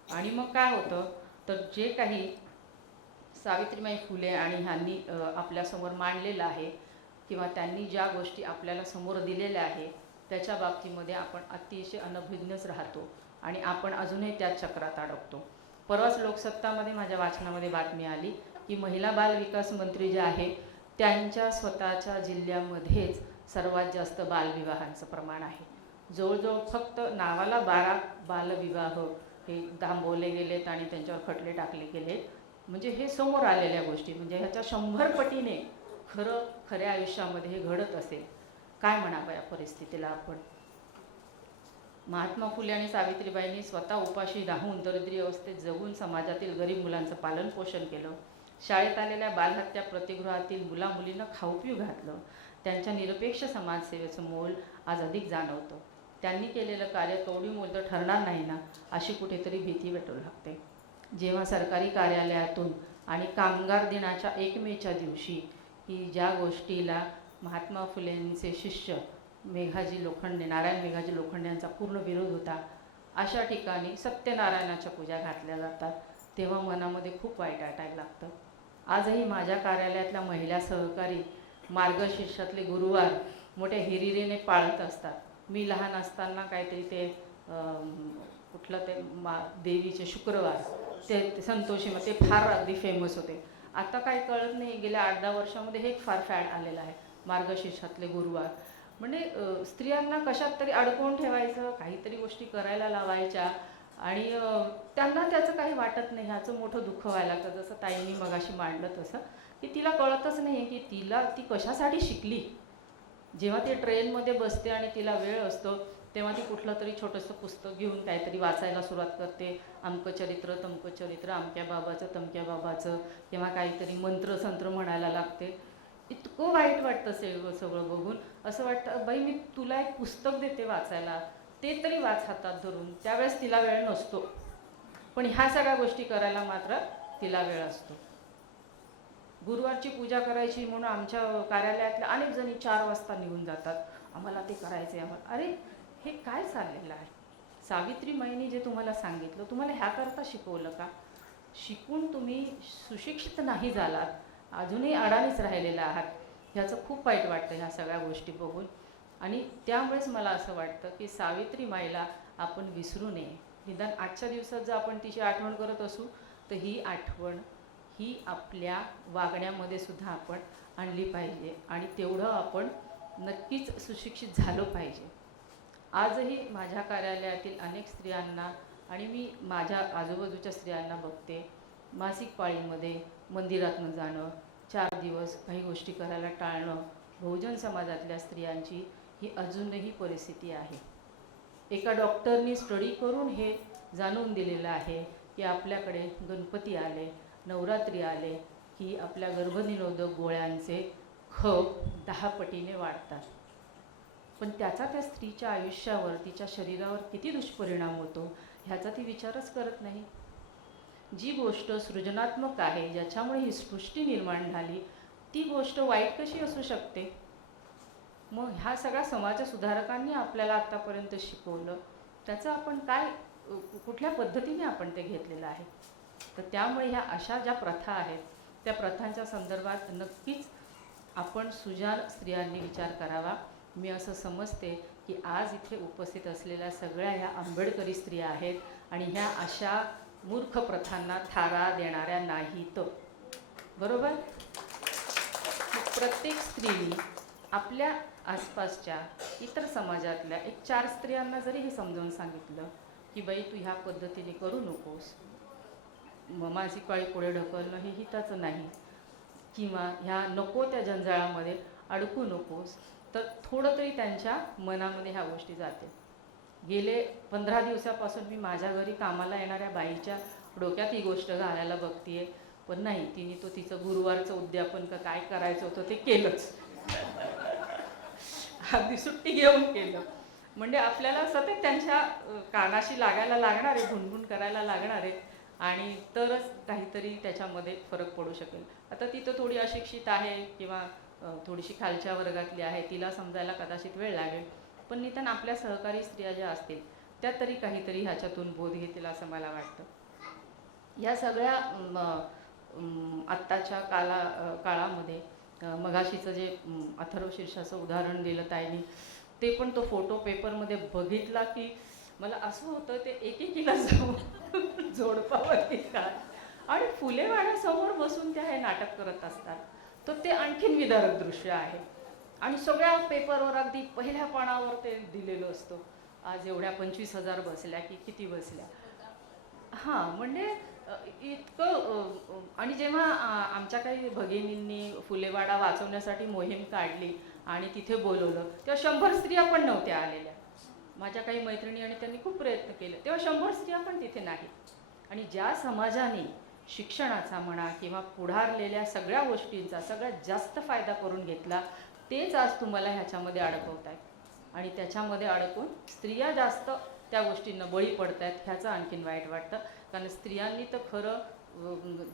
आणि मग काय होतं तर जे काही सावित्रीबाई फुले आणि ह्यांनी आपल्यासमोर मांडलेलं आहे किंवा त्यांनी ज्या गोष्टी आपल्याला समोर दिलेल्या आहे त्याच्या बाबतीमध्ये आपण अतिशय अनभिज्ञच राहतो आणि आपण अजूनही त्या चक्रात अडकतो. परवाच लोकसत्तामध्ये माझ्या वाचनामध्ये बातमी आली की महिला बाल विकास मंत्री जे आहे त्यांच्या स्वतःच्या जिल्ह्यामध्येच सर्वात जास्त बालविवाहांचं प्रमाण आहे. जवळजवळ फक्त नावाला 12 बालविवाह हे थांबवले गेलेत आणि त्यांच्यावर खटले टाकले गेलेत. म्हणजे हे समोर आलेल्या गोष्टी, म्हणजे ह्याच्या 100 पटीने खऱ्या आयुष्यामध्ये हे घडत असेल. काय म्हणावं या परिस्थितीला आपण. महात्मा फुले आणि सावित्रीबाईंनी स्वतः उपाशी राहून दरिद्री अवस्थेत जगून समाजातील गरीब मुलांचं पालन पोषण केलं. शाळेत आलेल्या बालहत्या प्रतिगृहातील मुलामुलींना खाऊ पिऊ घातलं. त्यांच्या निरपेक्ष समाजसेवेचं मोल आज अधिक जाणवतं. त्यांनी केलेलं कार्य कवडी मोल तर ठरणार नाही ना अशी कुठेतरी भीती वाटू लागते. जेव्हा सरकारी कार्यालयातून आणि कामगार दिनाच्या 1 मेच्या दिवशी की ज्या गोष्टीला महात्मा फुलेंचे शिष्य नारायण मेघाजी लोखंडे यांचा पूर्ण विरोध होता, अशा ठिकाणी सत्यनारायणाच्या पूजा घातल्या जातात तेव्हा मनामध्ये खूप वाईट वाटायला लागतं. आजही माझ्या कार्यालयातल्या महिला सहकारी मार्गशीर्षातले गुरुवार मोठ्या हिरिरीने पाळत असतात. मी लहान असताना काहीतरी ते कुठलं ते देवीचे शुक्रवार ते संतोषी मग ते फार अगदी फेमस होते. आता काही कळत नाही, गेल्या 8-10 वर्षामध्ये हे फार फॅड आलेलं आहे मार्गशीर्षातले गुरुवार. म्हणजे स्त्रियांना कशात तरी अडकवून ठेवायचं, काहीतरी गोष्टी करायला लावायच्या आणि त्यांना त्याचं काही वाटत नाही. ह्याचं मोठं दुःख व्हायला लागतं. जसं ताईंनी मगाशी मांडलं तसं की तिला कळतच नाही आहे की ती कशासाठी शिकली. जेव्हा ती ट्रेनमध्ये बसते आणि तिला वेळ असतो तेव्हा ती कुठलं तरी छोटंसं पुस्तक घेऊन काहीतरी वाचायला सुरुवात करते. अमकचरित्र तमकचरित्र, अमक्या बाबाचं तमक्या बाबाचं, किंवा काहीतरी मंत्रसंत्र म्हणायला लागते. इतकं वाईट वाटतं सगळं बघून. असं वाटतं बाई मी तुला एक पुस्तक देते वाचायला, ते तरी वाच हातात धरून. त्यावेळेस तिला वेळ नसतो, पण ह्या सगळ्या गोष्टी करायला मात्र तिला वेळ असतो. गुरुवारची पूजा करायची म्हणून आमच्या कार्यालयातल्या अनेक जणी 4 वाजता निघून जातात. आम्हाला ते करायचं आहे. अरे हे काय चाललेलं आहे. सावित्रीबाईंनी जे तुम्हाला सांगितलं तुम्हाला ह्याकरता शिकवलं का? शिकून तुम्ही सुशिक्षित नाही झालात, अजूनही अडाणीच राहिलेला आहात. ह्याचं खूप वाईट वाटतं ह्या सगळ्या गोष्टी बघून. आणि त्यामुळेच मला असं वाटतं की सावित्रीबाईला आपण विसरू नये. निदान आजच्या दिवसात जर आपण तिची आठवण करत असू तर ही आठवण ही आपल्या वागण्यामध्ये सुद्धा आपण आणली पाहिजे आणि तेवढं आपण नक्कीच सुशिक्षित झालो पाहिजे. आजही माझ्या कार्यालयातील अनेक स्त्रियांना आणि मी माझ्या आजूबाजूच्या स्त्रियांना बघते, मासिक पाळीमध्ये मंदिरात न जाणं, 4 दिवस काही गोष्टी करायला टाळणं, बहुजन समाजातल्या स्त्रियांची ही अजूनही परिस्थिती आहे. एका डॉक्टरनी स्टडी करून हे जाणून दिलेलं आहे की आपल्याकडे गणपती आले, नवरात्री आले की आपल्या गर्भनिरोधक गोळ्यांचे खप 10 पटीने वाढतात. पण त्याचा त्या स्त्रीच्या आयुष्यावर, तिच्या शरीरावर किती दुष्परिणाम होतो ह्याचा ती विचारच करत नाही. जी गोष्ट सृजनात्मक आहे, ज्याच्यामुळे ही सृष्टी निर्माण झाली, ती गोष्ट वाईट कशी असू शकते? मग ह्या सगळ्या समाजसुधारकांनी आपल्याला आत्तापर्यंत शिकवलं, त्याचं आपण काय, कुठल्या पद्धतीने आपण ते घेतलेलं आहे? तर त्यामुळे ह्या अशा ज्या प्रथा आहेत त्या प्रथांच्या संदर्भात नक्कीच आपण सुजाण स्त्रियांनी विचार करावा. मी असं समजते की आज इथे उपस्थित असलेल्या सगळ्या ह्या आंबेडकरी स्त्रिया आहेत आणि ह्या अशा मूर्ख प्रथांना थारा देणाऱ्या नाहीत. बरोबर? प्रत्येक स्त्रीने आपल्या आसपासच्या इतर समाजातल्या 1-4 स्त्रियांना जरी हे समजावून सांगितलं की बाई तू ह्या पद्धतीने करू नकोस, मासिक पाळी पुढे ढकलणं हे हिताचं नाही, किंवा ह्या नको त्या जंजाळामध्ये अडकू नकोस, तर थोडं तरी त्यांच्या मनामध्ये ह्या गोष्टी जातील. गेले 15 दिवसापासून मी माझ्या घरी कामाला येणाऱ्या बाईच्या डोक्यात ही गोष्ट घालायला बघतीये, पण नाही, तिने तो तिचं गुरुवारचं उद्यापन का काय करायचं होतं ते केलंच. अगदी सुट्टी घेऊन केलं. म्हणजे आपल्याला सतत त्यांच्या कानाशी लागायला लागणार आहे, गुणगुण करायला लागणार आहे, आणि तरच काहीतरी त्याच्यामध्ये फरक पडू शकेल. आता ती तर थोडी अशिक्षित आहे किंवा थोडीशी खालच्या वर्गातली आहे, तिला समजायला कदाचित वेळ लागेल, पण निदान आपल्या सहकारी स्त्रिया ज्या असतील त्या तरी काहीतरी ह्याच्यातून बोध घेतील असं मला वाटतं. या सगळ्या आत्ताच्या काळामध्ये मगाशीचं जे अथर्व शीर्षाचं उदाहरण दिलं ताईंनी, ते पण तो फोटो पेपरमध्ये बघितला की मला असं होतं ते एकेकीला जाऊन जोडपावरती काय, आणि फुलेवाड्यासमोर बसून त्या हे नाटक करत असतात. तर ते आणखीन विदारक दृश्य आहे आणि सगळ्या पेपरवर अगदी पहिल्या पानावर ते दिलेलं असतं. आज एवढ्या 25,000 बसल्या की किती बसल्या. हां, म्हणजे इतकं. आणि जेव्हा आमच्या काही भगिनींनी फुलेवाडा वाचवण्यासाठी मोहीम काढली आणि तिथे बोलवलं, तेव्हा 100 स्त्रिया पण नव्हत्या आलेल्या. माझ्या काही मैत्रिणी, आणि त्यांनी खूप प्रयत्न केले, तेव्हा 100 स्त्रिया पण तिथे नाहीत. आणि ज्या समाजाने शिक्षणाचा म्हणा किंवा पुढारलेल्या सगळ्या गोष्टींचा सगळ्यात जास्त फायदा करून घेतला, तेच आज तुम्हाला ह्याच्यामध्ये अडकवत आहेत. आणि त्याच्यामध्ये अडकून स्त्रिया जास्त त्या गोष्टींना बळी पडत आहेत, ह्याचं आणखीन वाईट वाटतं. कारण स्त्रियांनी तर खरं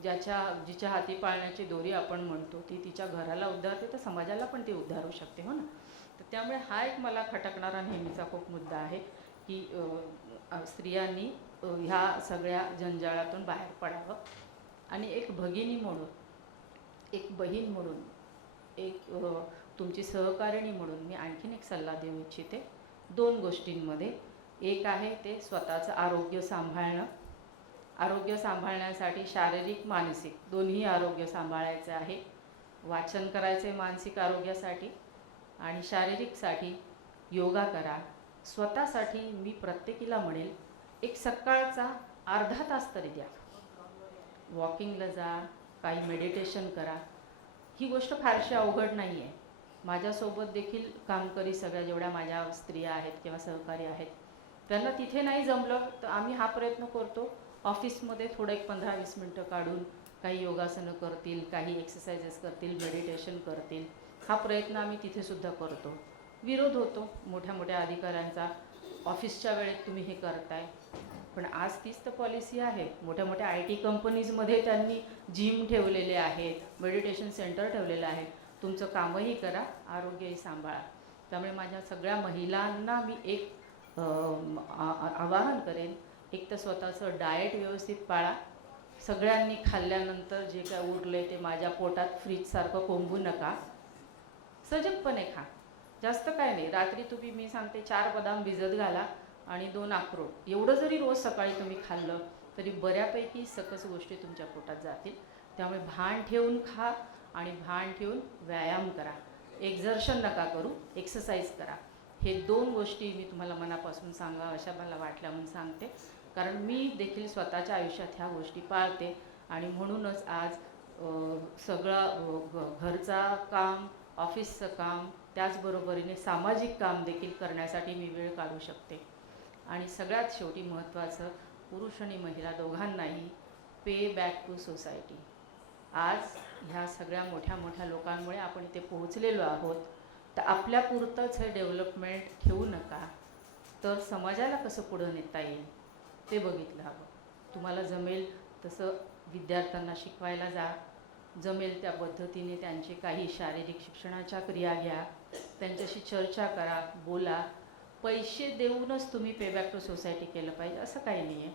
जिच्या हाती पाळण्याची दोरी आपण म्हणतो, ती तिच्या घराला उद्धारते तर समाजाला पण ती उद्धारू शकते, हो ना. तर त्यामुळे हा एक मला खटकणारा नेहमीचा खूप मुद्दा आहे की स्त्रियांनी ह्या सगळ्या जंजाळातून बाहेर पडावं. आणि एक भगिनी म्हणून, एक बहीण म्हणून, एक तुमची सहकारिणी म्हणून मी आणखीन एक सल्ला देऊ इच्छिते 2 गोष्टींमध्ये. एक आहे ते स्वतःचं आरोग्य सांभाळणं. आरोग्य सांभाळण्यासाठी शारीरिक मानसिक दोन्ही आरोग्य सांभाळायचं आहे. वाचन करायचे मानसिक आरोग्यासाठी, आणि शारीरिकसाठी योगा करा. स्वतःसाठी मी प्रत्येकीला म्हणेल एक सकाळचा अर्धा तास तरी द्या. वॉकिंगला जा, काही मेडिटेशन करा. ही गोष्ट फारशी अवघड नाही आहे. माझ्यासोबत देखील कामकरी सगळ्या जेवढ्या माझ्या स्त्रिया आहेत किंवा सहकारी आहेत, त्यांना तिथे नाही जमलं तर आम्ही हा प्रयत्न करतो, ऑफिसमध्ये थोडं एक 15-20 मिनटं काढून काही योगासनं करतील, काही एक्सरसाइजेस करतील, मेडिटेशन करतील. हा प्रयत्न आम्ही तिथेसुद्धा करतो. विरोध होतो मोठ्या मोठ्या अधिकाऱ्यांचा, ऑफिसच्या वेळेत तुम्ही हे करताय. पण आज तीच तर पॉलिसी आहे. मोठ्या मोठ्या IT कंपनीजमध्ये त्यांनी जिम ठेवलेले आहेत, मेडिटेशन सेंटर ठेवलेलं आहे. तुमचं कामही करा, आरोग्यही सांभाळा. त्यामुळे माझ्या सगळ्या महिलांना मी एक आवाहन करेन, एक तर स्वतःचं डाएट व्यवस्थित पाळा. सगळ्यांनी खाल्ल्यानंतर जे काय उरले ते माझ्या पोटात फ्रीजसारखं कोंबू नका. सजगपणे खा, जास्त काय नाही. रात्री तुम्ही, मी सांगते, 4 बदाम भिजत घाला आणि 2 अक्रोड, एवढं जरी रोज सकाळी तुम्ही खाल्लं तरी बऱ्यापैकी सकस गोष्टी तुमच्या पोटात जातील. त्यामुळे भान ठेवून खा आणि भान ठेवून व्यायाम करा. एक्झर्शन नका करू, एक्सरसाइज करा. हे 2 गोष्टी मी तुम्हाला मनापासून सांगा अशा मला वाटल्या म्हणून सांगते. कारण मी देखील स्वतःच्या आयुष्यात ह्या गोष्टी पाळते आणि म्हणूनच आज सगळं घरचा काम, ऑफिसचं काम, त्याचबरोबरीने सामाजिक काम देखील करण्यासाठी मी वेळ काढू शकते. आणि सगळ्यात शेवटी महत्त्वाचं, पुरुष आणि महिला दोघांनाही पे बॅक टू सोसायटी. आज ह्या सगळ्या मोठ्या मोठ्या लोकांमुळे आपण इथे पोहोचलेलो आहोत. तर आपल्यापुरतंच हे डेव्हलपमेंट ठेवू नका, तर समाजाला कसं पुढं नेता येईल ते बघितलं हवं. तुम्हाला जमेल तसं विद्यार्थ्यांना शिकवायला जा, जमेल त्या पद्धतीने त्यांचे काही शारीरिक शिक्षणाच्या क्रिया घ्या, त्यांच्याशी चर्चा करा, बोला. पैसे देऊनच तुम्ही पे बॅक टू सोसायटी केलं पाहिजे असं काही नाही आहे.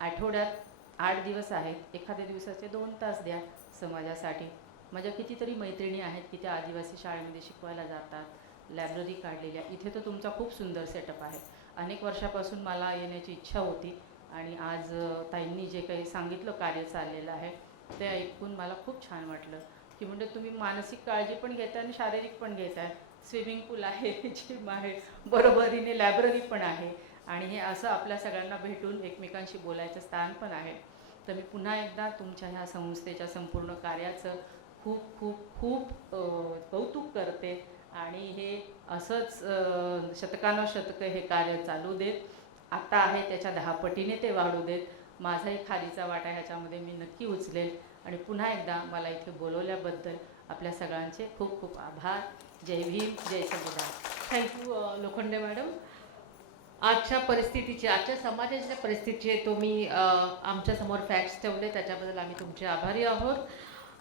आठवड्यात 8 दिवस आहेत, एखाद्या दिवसाचे 2 तास द्या समाजासाठी. माझ्या कितीतरी मैत्रिणी आहेत की त्या आदिवासी शाळेमध्ये शिकवायला जातात, लायब्ररी काढलेल्या. इथे तर तुमचा खूप सुंदर सेटअप आहे. अनेक वर्षापासून मला येण्याची इच्छा होती आणि आज ताईंनी जे काही सांगितलं कार्य चाललेलं आहे ते ऐकून मला खूप छान वाटलं की म्हणजे तुम्ही मानसिक काळजी पण घेताय आणि शारीरिक पण घेताय. स्विमिंग पूल आहे, जिम आहे, बरोबरीने लायब्ररी पण आहे आणि हे असं आपल्या सगळ्यांना भेटून एकमेकांशी बोलायचं स्थान पण आहे. तर मी पुन्हा एकदा तुमच्या ह्या संस्थेच्या संपूर्ण कार्याचं खूप खूप खूप कौतुक करते आणि हे असंच शतकानुशतकं हे कार्य चालू देत. आता आहे त्याच्या 10 पटीने ते वाढू देत. माझाही खालीचा वाटा ह्याच्यामध्ये मी नक्की उचलेल आणि पुन्हा एकदा मला इथे बोलवल्याबद्दल आपल्या सगळ्यांचे खूप खूप आभार. जय भीम, जय संविधान. Thank you Lokhande madam. आजच्या परिस्थितीचे, आजच्या समाजाच्या परिस्थितीचे तुम्ही आमच्यासमोर फॅक्ट्स ठेवले, त्याच्याबद्दल आम्ही तुमचे आभारी आहोत.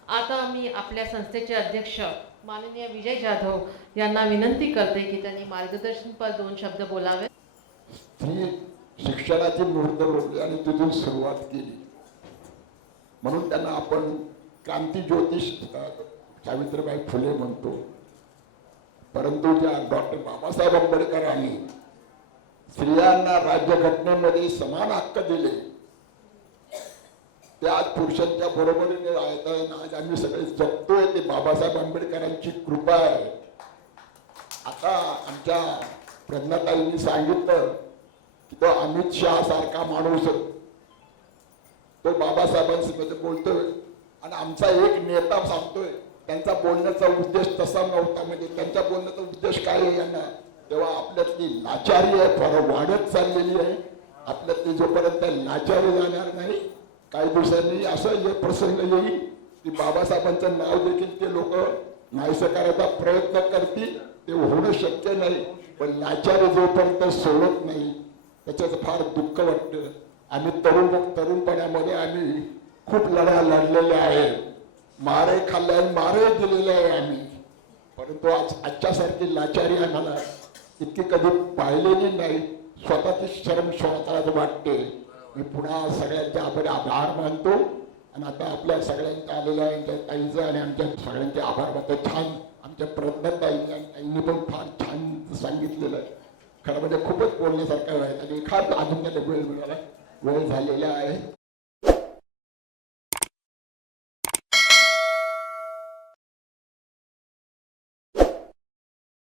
आता मी आपल्या संस्थेचे अध्यक्ष माननीय विजय जाधव यांना विनंती करते की त्यांनी मार्गदर्शनपर 2 शब्द बोलावे. स्त्री शिक्षणाची मुहूर्त रोवली आणि तिथून सुरुवात केली म्हणून त्यांना आपण क्रांती ज्योतिष सावित्रीबाई फुले म्हणतो. परंतु ज्या डॉक्टर बाबासाहेब आंबेडकरांनी स्त्रियांना राज्यघटनेमध्ये समान हक्क दिले, ते आज पुरुषांच्या बरोबरीने राहत. आज आम्ही सगळे जगतोय ते बाबासाहेब आंबेडकरांची कृपा आहे. आता आमच्या प्रज्ञाताईंनी सांगितलं की तो अमित शहा सारखा माणूस तो बाबासाहेबांसोबत बोलतोय आणि आमचा एक नेता सांगतोय त्यांचा बोलण्याचा उद्देश तसा नव्हता. म्हणजे त्यांच्या बोलण्याचा उद्देश काय आहे यांना, तेव्हा आपल्यातली लाचारी आहे फार वाढत चाललेली आहे. आपल्यातली जोपर्यंत लाचारी जाणार नाही, काही दिवसांनी असं हे प्रसंग येईल की बाबासाहेबांचं नाव देखील ते लोक नाहीसं करायचा प्रयत्न करतील. ते होणं शक्य नाही, पण लाचारी जोपर्यंत सोडत नाही त्याच्याचं फार दुःख वाटतं. आम्ही तरुणपणामध्ये आम्ही खूप लढा लढलेल्या आहेत, मारे खाल्ले, मारे दिलेले आहे आम्ही. परंतु आजच्यासारखी लाचारी आम्हाला इतकी कधी पाहिलेली नाही. स्वतःची शरम स्वतःलाच वाटते. मी पुन्हा सगळ्यांचे आभार मानतो आणि आता आपल्या सगळ्यांच्या आलेल्या ताईंचं आणि आमच्या सगळ्यांचे आभार मानतो. छान आमच्या ताईंनी पण फार छान सांगितलेलं आहे. खरं म्हणजे खूपच बोलण्यासारखं आहे आणि एखाद अजून त्याला वेळ मिळाला, वेळ झालेला आहे.